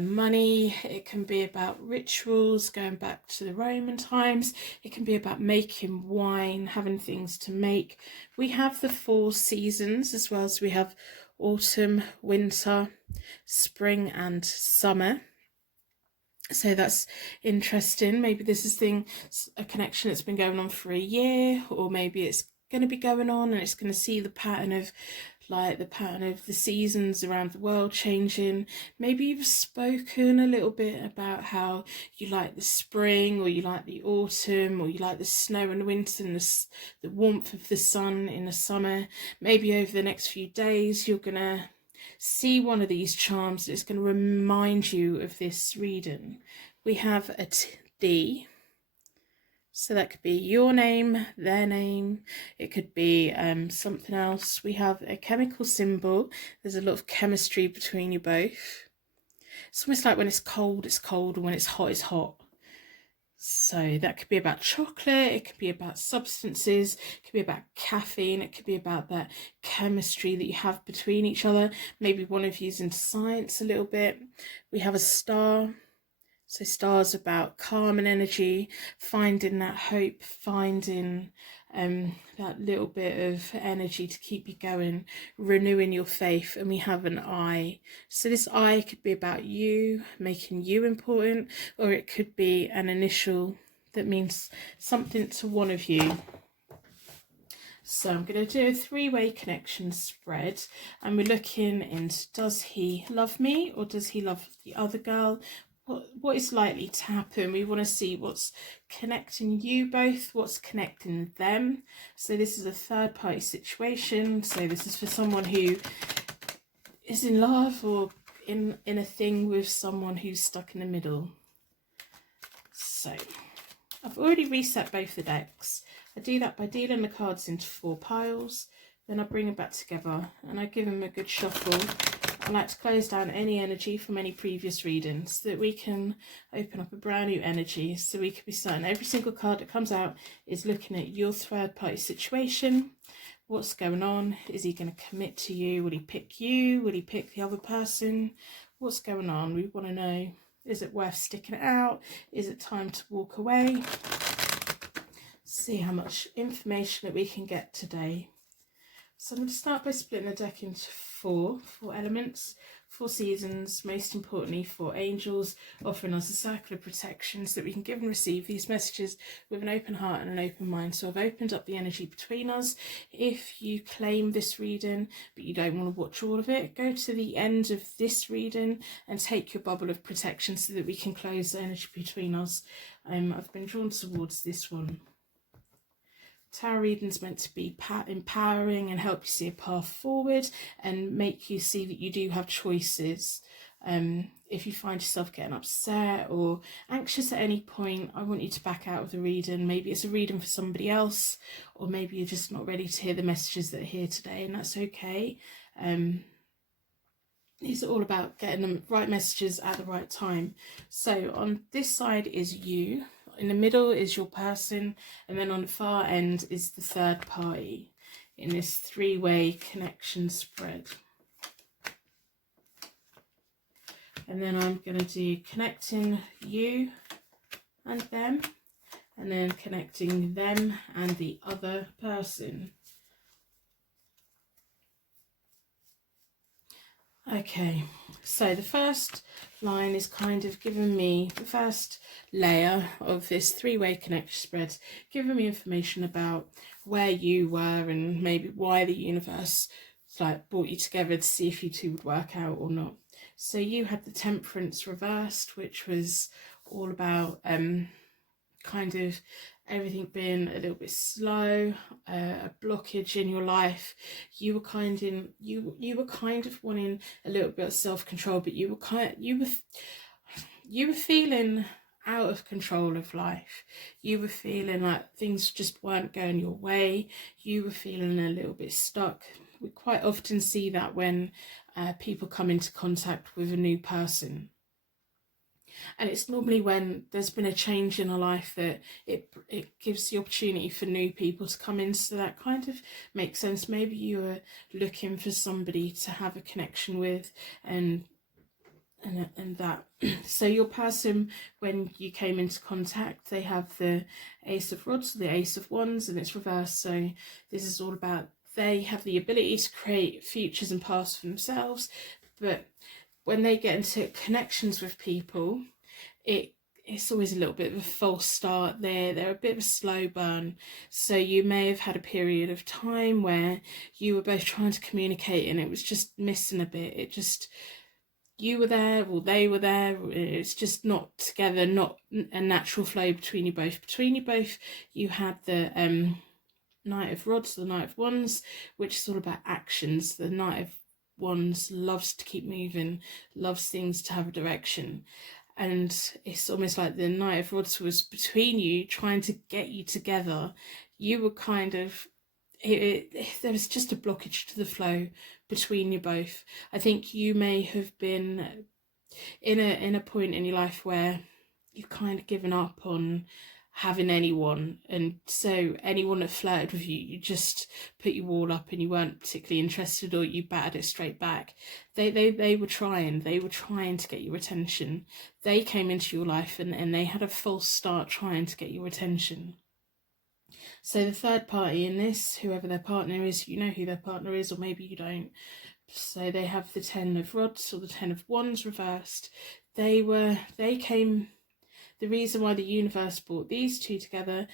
money. It can be about rituals going back to the Roman times. It can be about making wine, having things to make. We have the 4 seasons as well. So we have autumn, winter, spring and summer. So that's interesting. Maybe this is a connection that's been going on for a year, or maybe it's going to be going on and it's going to see the pattern of the seasons around the world changing. Maybe you've spoken a little bit about how you like the spring, or you like the autumn, or you like the snow and the winter and the warmth of the sun in the summer. Maybe over the next few days you're going to see one of these charms that's going to remind you of this reading. We have a D. So that could be your name, their name. It could be something else. We have a chemical symbol. There's a lot of chemistry between you both. It's almost like when it's cold, and when it's hot. So that could be about chocolate. It could be about substances. It could be about caffeine. It could be about that chemistry that you have between each other. Maybe one of you's into science a little bit. We have a star. So stars about calm and energy, finding that hope, finding that little bit of energy to keep you going, renewing your faith. And we have an I. So this I could be about you, making you important, or it could be an initial that means something to one of you. So I'm going to do a 3-way connection spread, and we're looking into, does he love me or does he love the other girl? What is likely to happen? We want to see what's connecting you both, what's connecting them. So this is a 3rd-party situation. So this is for someone who is in love or in a thing with someone who's stuck in the middle. So I've already reset both the decks. I do that by dealing the cards into 4 piles. Then I bring them back together and I give them a good shuffle. like to close down any energy from any previous readings so that we can open up a brand new energy, so we can be certain every single card that comes out is looking at your third party situation. What's going on? Is he going to commit to you? Will he pick you? Will he pick the other person? What's going on? We want to know, is it worth sticking it out? Is it time to walk away? See how much information that we can get today. So I'm going to start by splitting the deck into four elements, 4 seasons, most importantly 4 angels, offering us a circle of protection so that we can give and receive these messages with an open heart and an open mind. So I've opened up the energy between us. If you claim this reading but you don't want to watch all of it, go to the end of this reading and take your bubble of protection so that we can close the energy between us. I've been drawn towards this one. Tarot reading's meant to be empowering and help you see a path forward and make you see that you do have choices. If you find yourself getting upset or anxious at any point, I want you to back out of the reading. Maybe it's a reading for somebody else, or maybe you're just not ready to hear the messages that are here today, and that's okay. These are all about getting the right messages at the right time. So on this side is you. In the middle is your person, and then on the far end is the third party in this 3-way connection spread. And then I'm going to do connecting you and them, and then connecting them and the other person. Okay, so the first line is kind of giving me the first layer of this 3-way connection spread, giving me information about where you were and maybe why the universe brought you together to see if you two would work out or not. So you had the Temperance reversed, which was all about kind of everything being a little bit slow, a blockage in your life. You were kind of wanting a little bit of self-control, but you were feeling out of control of life. You were feeling like things just weren't going your way. You were feeling a little bit stuck. We quite often see that when people come into contact with a new person. And it's normally when there's been a change in a life that it gives the opportunity for new people to come in. So that kind of makes sense. Maybe you were looking for somebody to have a connection with, and that. So your person, when you came into contact, they have the Ace of Rods, the Ace of Wands, and it's reversed. So this is all about they have the ability to create futures and pasts for themselves, but when they get into connections with people, it's always a little bit of a false start. They're a bit of a slow burn. So you may have had a period of time where you were both trying to communicate and it was just missing a bit. You were there or they were there. It's just not together, not a natural flow between you both. You had the Knight of Rods, the Knight of Wands, which is all about actions. The Knight of Wands loves to keep moving, loves things to have a direction, and it's almost like the Knight of Rods was between you, trying to get you together. You were kind of there was just a blockage to the flow between you both. I think you may have been in a point in your life where you've kind of given up on having anyone, and so anyone that flirted with you, you just put your wall up and you weren't particularly interested, or you batted it straight back. They were trying to get your attention. They came into your life and they had a false start trying to get your attention. So the third party in this, whoever their partner is, you know who their partner is, or maybe you don't. So they have the 10 of Rods or the 10 of Wands reversed. They came. The reason why the universe brought these two together,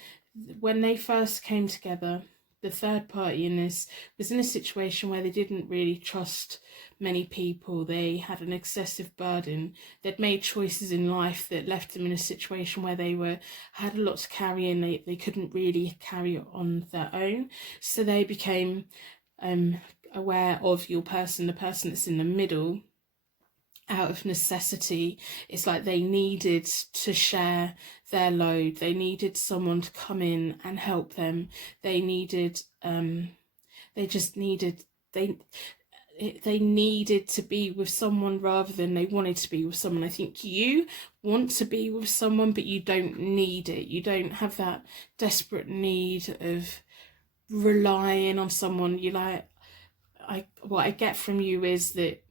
when they first came together, the third party in this was in a situation where they didn't really trust many people. They had an excessive burden. They'd made choices in life that left them in a situation where they had a lot to carry, and they couldn't really carry it on their own. So they became aware of your person, the person that's in the middle, out of necessity. It's like they needed to share their load. They needed someone to come in and help them. They needed they needed to be with someone rather than they wanted to be with someone. I think you want to be with someone, but you don't need it. You don't have that desperate need of relying on someone. You like, what I get from you is that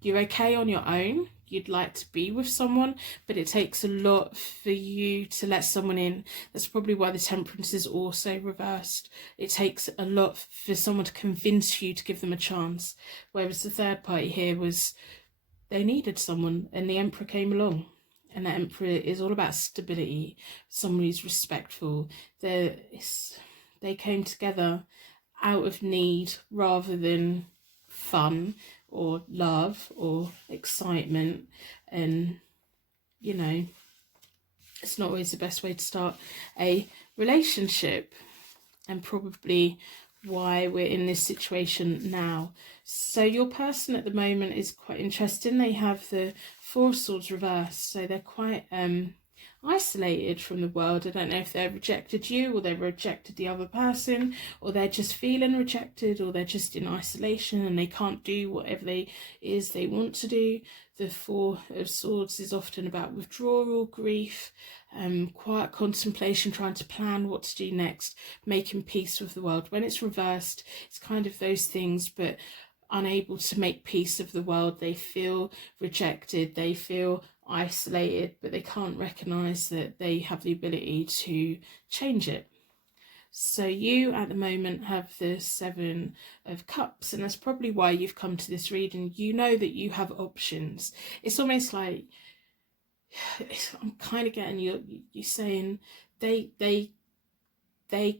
you're okay on your own. You'd like to be with someone, but it takes a lot for you to let someone in. That's probably why the temperance is also reversed. It takes a lot for someone to convince you to give them a chance. Whereas the third party here was, they needed someone and the emperor came along. And the emperor is all about stability, someone who's respectful. They came together out of need rather than fun or love or excitement. And you know, it's not always the best way to start a relationship, and probably why we're in this situation now. So your person at the moment is quite interesting. They have the Four of Swords reversed, so they're quite isolated from the world. I don't know if they've rejected you, or they've rejected the other person, or they're just feeling rejected, or they're just in isolation and they can't do whatever they want to do. The Four of Swords is often about withdrawal, grief, quiet contemplation, trying to plan what to do next, making peace with the world. When it's reversed, it's kind of those things, but unable to make peace of the world. They feel rejected, they feel isolated, but they can't recognize that they have the ability to change it. So you at the moment have the Seven of Cups, and that's probably why you've come to this reading. You know that you have options. It's almost like, I'm kind of getting you saying they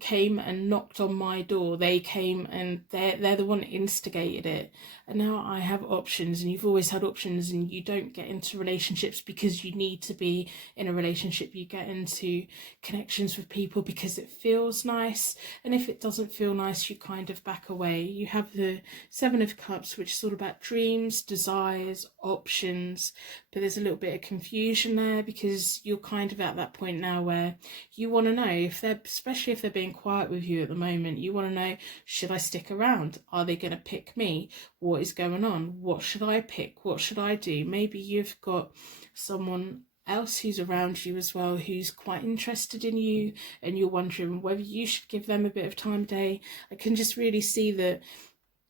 came and knocked on my door. They came and they're the one that instigated it. And now I have options, and you've always had options, and you don't get into relationships because you need to be in a relationship. You get into connections with people because it feels nice. And if it doesn't feel nice, you kind of back away. You have the Seven of Cups, which is all about dreams, desires, options. But there's a little bit of confusion there because you're kind of at that point now where you want to know if they're, especially if they're being quiet with you at the moment, you want to know, should I stick around? Are they going to pick me? What is going on? What should I pick? What should I do? Maybe you've got someone else who's around you as well who's quite interested in you, and you're wondering whether you should give them a bit of time of day. I can just really see that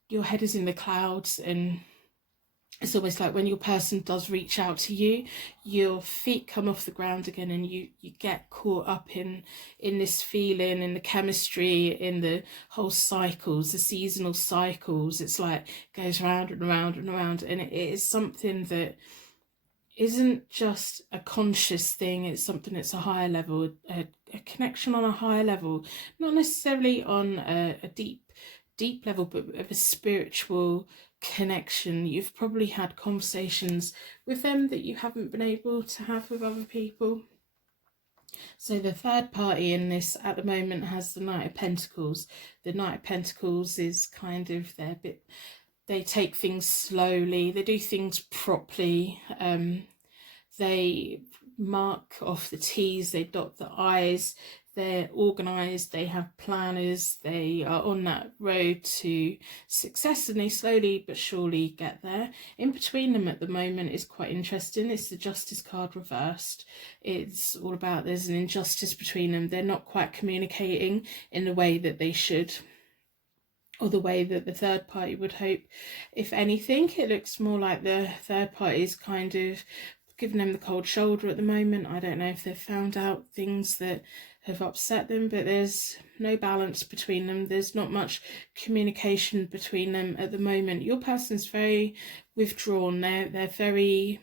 your head is in the clouds, and it's almost like when your person does reach out to you, your feet come off the ground again, and you get caught up in this feeling, in the chemistry, in the whole cycles, the seasonal cycles. It's like it goes round and around and around, and it is something that isn't just a conscious thing. It's something that's a higher level, a connection on a higher level, not necessarily on a deep level, but of a spiritual connection. You've probably had conversations with them that you haven't been able to have with other people. So the third party in this at the moment has the Knight of Pentacles. The Knight of Pentacles is kind of their bit, they take things slowly, they do things properly, they mark off the T's, they dot the I's, they're organised, they have planners, they are on that road to success, and they slowly but surely get there. In between them at the moment is quite interesting. It's the Justice card reversed. It's all about there's an injustice between them. They're not quite communicating in the way that they should, or the way that the third party would hope. If anything, it looks more like the third party is kind of giving them the cold shoulder at the moment. I don't know if they've found out things that have upset them, but there's no balance between them. There's not much communication between them at the moment. Your person's very withdrawn. They're very,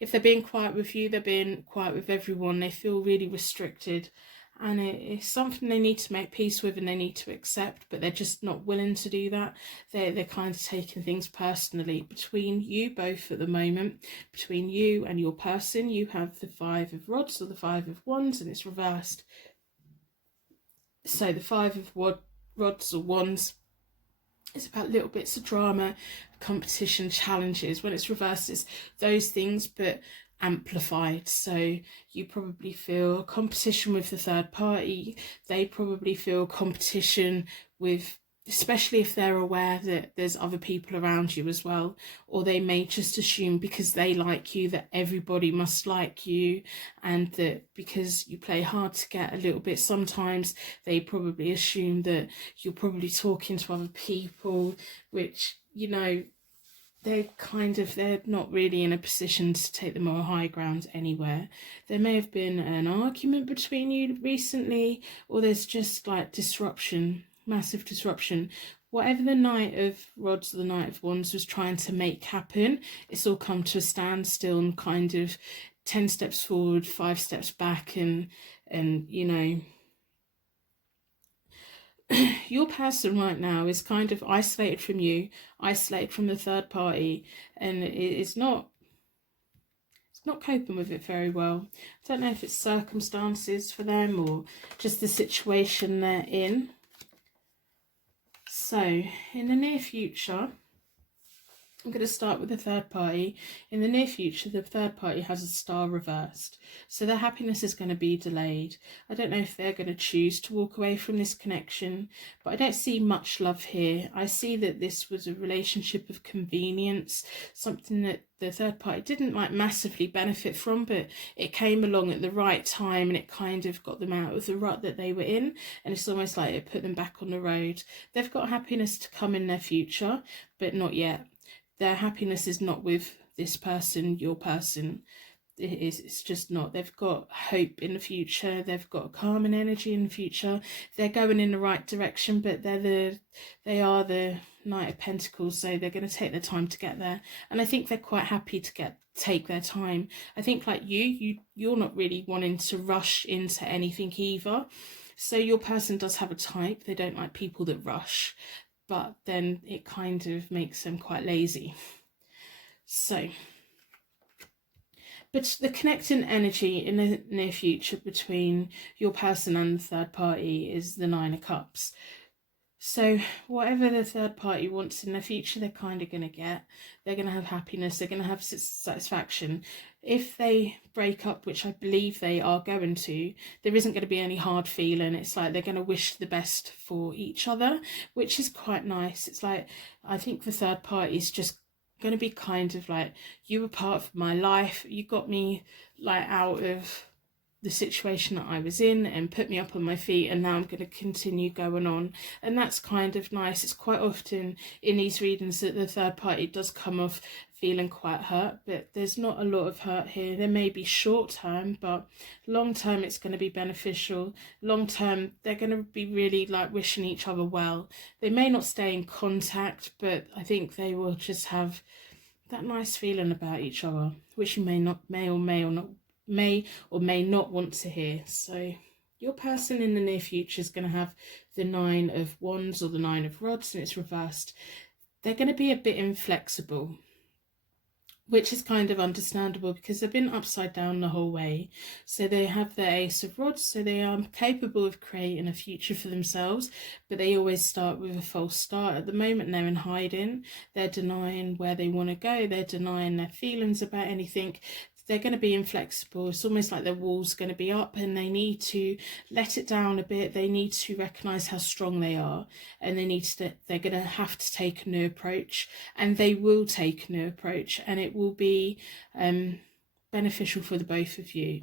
if they're being quiet with you, they're being quiet with everyone. They feel really restricted, and it's something they need to make peace with and they need to accept, but they're just not willing to do that. They're kind of taking things personally. Between you both at the moment, between you and your person, you have the Five of Rods or the Five of Wands, and it's reversed. So the Five of Rods or Wands, it's about little bits of drama, competition, challenges. When it's reversed, it's those things, but amplified. So you probably feel competition with the third party. They probably feel competition with especially if they're aware that there's other people around you as well, or they may just assume because they like you that everybody must like you, and that because you play hard to get a little bit, sometimes they probably assume that you're probably talking to other people, which, you know, they're not really in a position to take the more high ground anywhere. There may have been an argument between you recently, or there's just like disruption, massive disruption. Whatever the Knight of Rods or the Knight of Wands was trying to make happen, it's all come to a standstill and kind of 10 steps forward, 5 steps back, and you know, your person right now is kind of isolated from you, isolated from the third party, and it's not coping with it very well. I don't know if it's circumstances for them or just the situation they're in. So in the near future, I'm going to start with the third party. In the near future, the third party has a star reversed. So their happiness is going to be delayed. I don't know if they're going to choose to walk away from this connection, but I don't see much love here. I see that this was a relationship of convenience, something that the third party didn't like massively benefit from, but it came along at the right time and it kind of got them out of the rut that they were in. And it's almost like it put them back on the road. They've got happiness to come in their future, but not yet. Their happiness is not with this person, your person. It's just not. They've got hope in the future. They've got calm and energy in the future. They're going in the right direction, but they are the Knight of Pentacles, so they're going to take their time to get there. And I think they're quite happy to take their time. I think like you're not really wanting to rush into anything either. So your person does have a type. They don't like people that rush, but then it kind of makes them quite lazy. So, but the connecting energy in the near future between your person and the third party is the Nine of Cups. So whatever the third party wants in the future, they're kind of going to get. They're going to have happiness. They're going to have satisfaction. If they break up, which I believe they are going to, there isn't going to be any hard feeling. It's like they're going to wish the best for each other, which is quite nice. It's like, I think the third party is just going to be kind of like, you were part of my life. You got me like out of the situation that I was in and put me up on my feet, and now I'm going to continue going on, and that's kind of nice. It's quite often in these readings that the third party does come off feeling quite hurt, but there's not a lot of hurt here. There may be short term, but long term it's going to be beneficial. Long term they're going to be really like wishing each other well. They may not stay in contact, but I think they will just have that nice feeling about each other, which you may or may not want to hear. So your person in the near future is going to have the Nine of Wands or the Nine of Rods, and it's reversed. They're going to be a bit inflexible, which is kind of understandable because they've been upside down the whole way. So they have the Ace of Rods, so they are capable of creating a future for themselves, but they always start with a false start. At the moment they're in hiding. They're denying where they want to go. They're denying their feelings about anything. They're going to be inflexible. It's almost like their wall's going to be up, and they need to let it down a bit. They need to recognise how strong they are, and they're going to have to take a new approach, and they will take a new approach, and it will be beneficial for the both of you.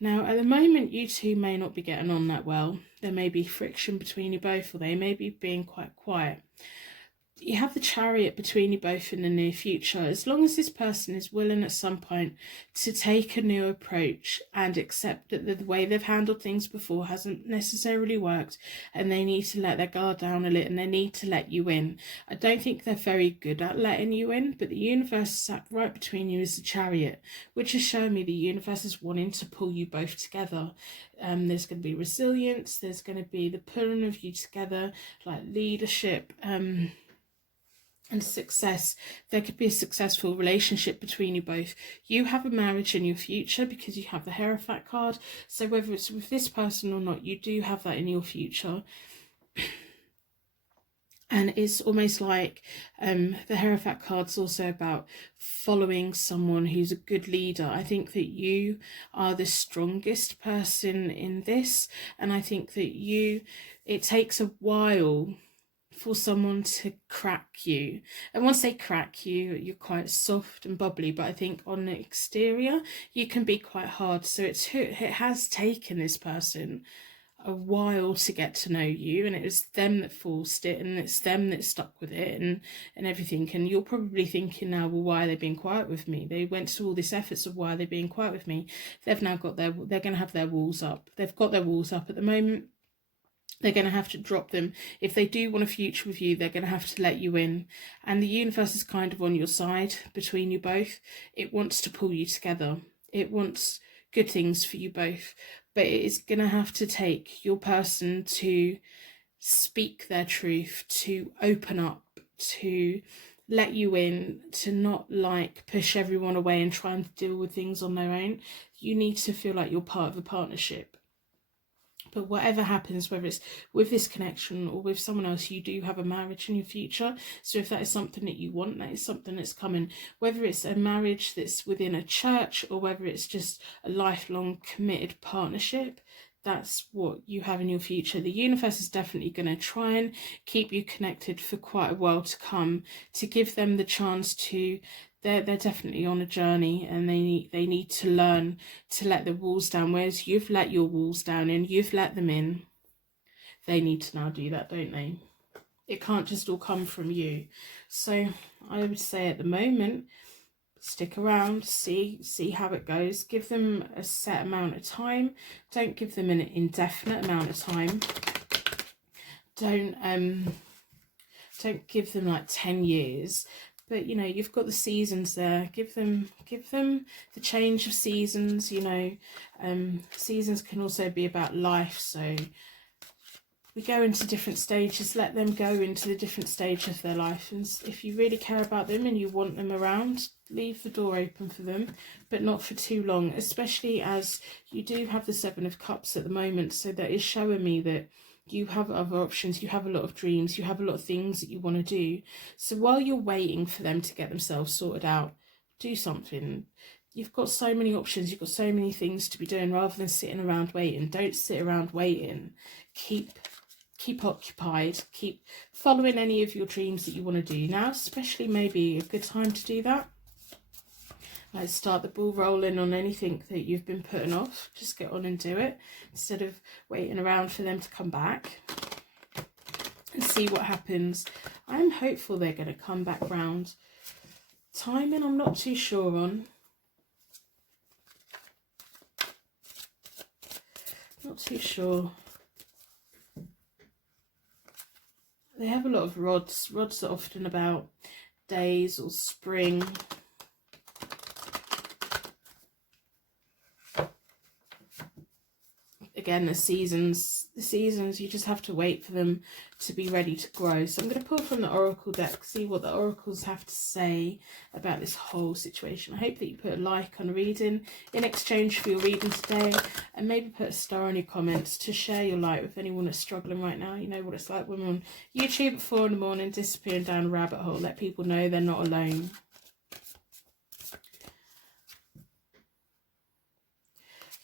Now, at the moment, you two may not be getting on that well. There may be friction between you both, or they may be being quite quiet. You have the Chariot between you both in the near future. As long as this person is willing at some point to take a new approach and accept that the way they've handled things before hasn't necessarily worked, and they need to let their guard down a little, and they need to let you in. I don't think they're very good at letting you in, but the universe sat right between you as the Chariot, which is showing me the universe is wanting to pull you both together. There's going to be resilience. There's going to be the pulling of you together, like leadership, and success. There could be a successful relationship between you both. You have a marriage in your future because you have the Hierophant card. So whether it's with this person or not, you do have that in your future. And it's almost like the Hierophant card's also about following someone who's a good leader. I think that you are the strongest person in this. And I think that it takes a while for someone to crack you. And once they crack you, you're quite soft and bubbly, but I think on the exterior you can be quite hard. So it has taken this person a while to get to know you, and it was them that forced it, and it's them that stuck with it, and everything. And you're probably thinking now, well, why are they being quiet with me? They went to all this efforts of why are they being quiet with me? They've now got they're going to have their walls up. They've got their walls up at the moment. They're going to have to drop them. If they do want a future with you, they're going to have to let you in. And the universe is kind of on your side between you both. It wants to pull you together. It wants good things for you both. But it is going to have to take your person to speak their truth, to open up, to let you in, to not like push everyone away and try and deal with things on their own. You need to feel like you're part of a partnership. But whatever happens, whether it's with this connection or with someone else, you do have a marriage in your future. So if that is something that you want, that is something that's coming. Whether it's a marriage that's within a church or whether it's just a lifelong committed partnership, that's what you have in your future. The universe is definitely going to try and keep you connected for quite a while to come, to give them the chance to... They're definitely on a journey, and they need to learn to let the walls down. Whereas you've let your walls down and you've let them in, they need to now do that, don't they? It can't just all come from you. So I would say at the moment, stick around, see how it goes. Give them a set amount of time. Don't give them an indefinite amount of time. Don't give them like 10 years. But, you know, you've got the seasons there. Give them the change of seasons, you know. Seasons can also be about life. So we go into different stages. Let them go into the different stage of their life. And if you really care about them and you want them around, leave the door open for them, but not for too long. Especially as you do have the Seven of Cups at the moment. So that is showing me that you have other options, you have a lot of dreams, you have a lot of things that you want to do. So while you're waiting for them to get themselves sorted out, do something. You've got so many options, you've got so many things to be doing rather than sitting around waiting. Don't sit around waiting. Keep occupied. Keep following any of your dreams that you want to do. Now, especially maybe a good time to do that. Like start the ball rolling on anything that you've been putting off. Just get on and do it instead of waiting around for them to come back, and see what happens. I'm hopeful they're going to come back round. Timing, I'm not too sure on. Not too sure. They have a lot of rods. Rods are often about days or spring. Again, the seasons, you just have to wait for them to be ready to grow. So I'm going to pull from the Oracle deck, see what the Oracles have to say about this whole situation. I hope that you put a like on reading in exchange for your reading today, and maybe put a star on your comments to share your light with anyone that's struggling right now. You know what it's like when we're on YouTube at 4 in the morning, disappearing down a rabbit hole. Let people know they're not alone.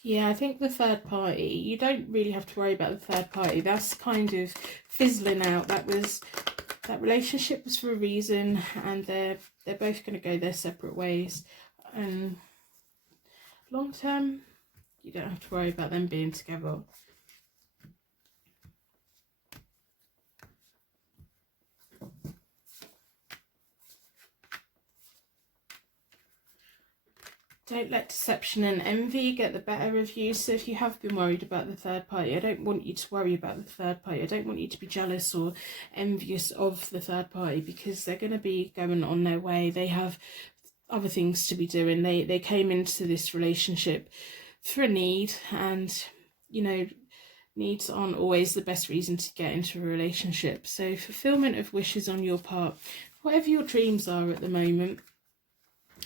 Yeah, I think the third party, you don't really have to worry about the third party. That's kind of fizzling out. That relationship was for a reason, and they're both going to go their separate ways. And long term, you don't have to worry about them being together. Don't let deception and envy get the better of you. So if you have been worried about the third party, I don't want you to worry about the third party. I don't want you to be jealous or envious of the third party, because they're going to be going on their way. They have other things to be doing. They came into this relationship for a need, and, you know, needs aren't always the best reason to get into a relationship. So fulfillment of wishes on your part, whatever your dreams are at the moment,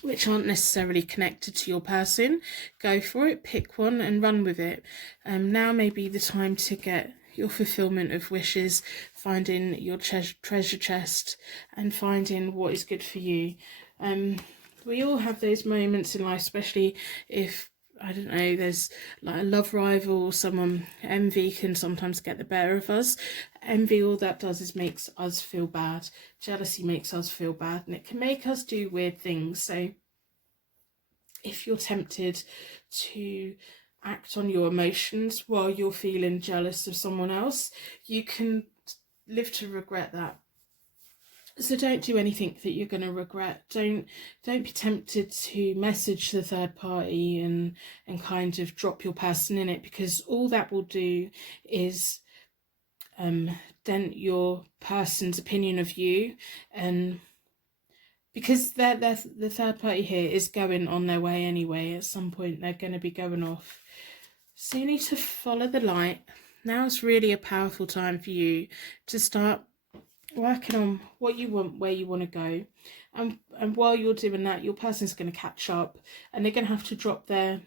which aren't necessarily connected to your person, go for it, pick one and run with it. Now may be the time to get your fulfillment of wishes, finding your treasure chest and finding what is good for you. We all have those moments in life, especially if I don't know, there's like a love rival or someone. Envy can sometimes get the better of us. Envy, all that does is makes us feel bad. Jealousy makes us feel bad, and it can make us do weird things. So if you're tempted to act on your emotions while you're feeling jealous of someone else, you can live to regret that. So don't do anything that you're going to regret. Don't be tempted to message the third party and kind of drop your person in it, because all that will do is dent your person's opinion of you. And because the third party here is going on their way anyway, at some point they're going to be going off. So you need to follow the light. Now is really a powerful time for you to start working on what you want, where you want to go, and while you're doing that, your person's going to catch up, and they're going to have to drop their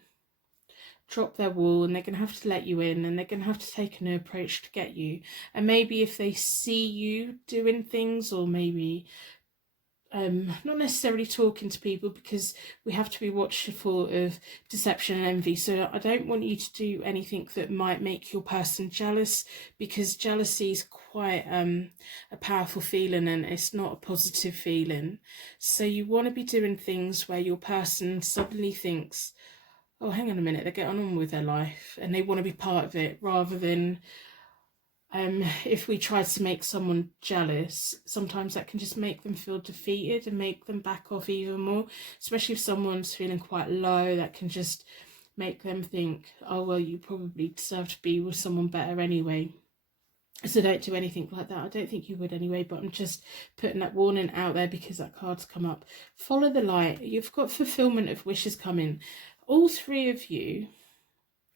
wall, and they're going to have to let you in, and they're going to have to take a new approach to get you. And maybe if they see you doing things, or maybe not necessarily talking to people, because we have to be watchful of deception and envy. So I don't want you to do anything that might make your person jealous, because jealousy is quite a powerful feeling, and it's not a positive feeling. So you want to be doing things where your person suddenly thinks, oh, hang on a minute, they're getting on with their life and they want to be part of it, rather than if we try to make someone jealous, sometimes that can just make them feel defeated and make them back off even more, especially if someone's feeling quite low. That can just make them think, oh, well, you probably deserve to be with someone better anyway. So don't do anything like that. I don't think you would anyway, but I'm just putting that warning out there because that card's come up. Follow the light. You've got fulfillment of wishes coming. All three of you,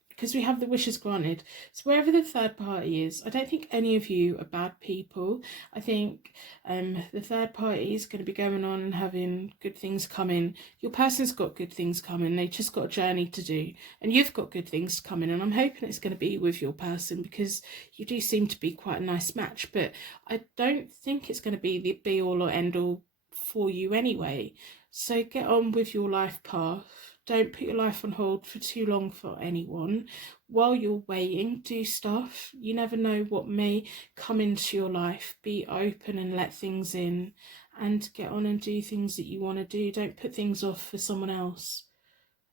because we have the wishes granted. So wherever the third party is, I don't think any of you are bad people. I think the third party is going to be going on and having good things coming. Your person's got good things coming. They just got a journey to do, and you've got good things coming. And I'm hoping it's going to be with your person, because you do seem to be quite a nice match. But I don't think it's going to be the be all or end all for you anyway. So get on with your life path. Don't put your life on hold for too long for anyone. While you're waiting, do stuff. You never know what may come into your life. Be open and let things in, and get on and do things that you want to do. Don't put things off for someone else,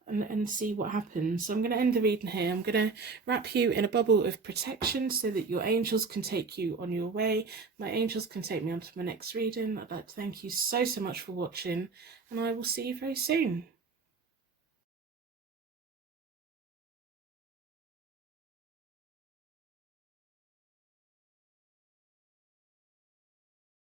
and see what happens. So I'm going to end the reading here. I'm going to wrap you in a bubble of protection so that your angels can take you on your way. My angels can take me on to my next reading. I'd like to thank you so much for watching, and I will see you very soon.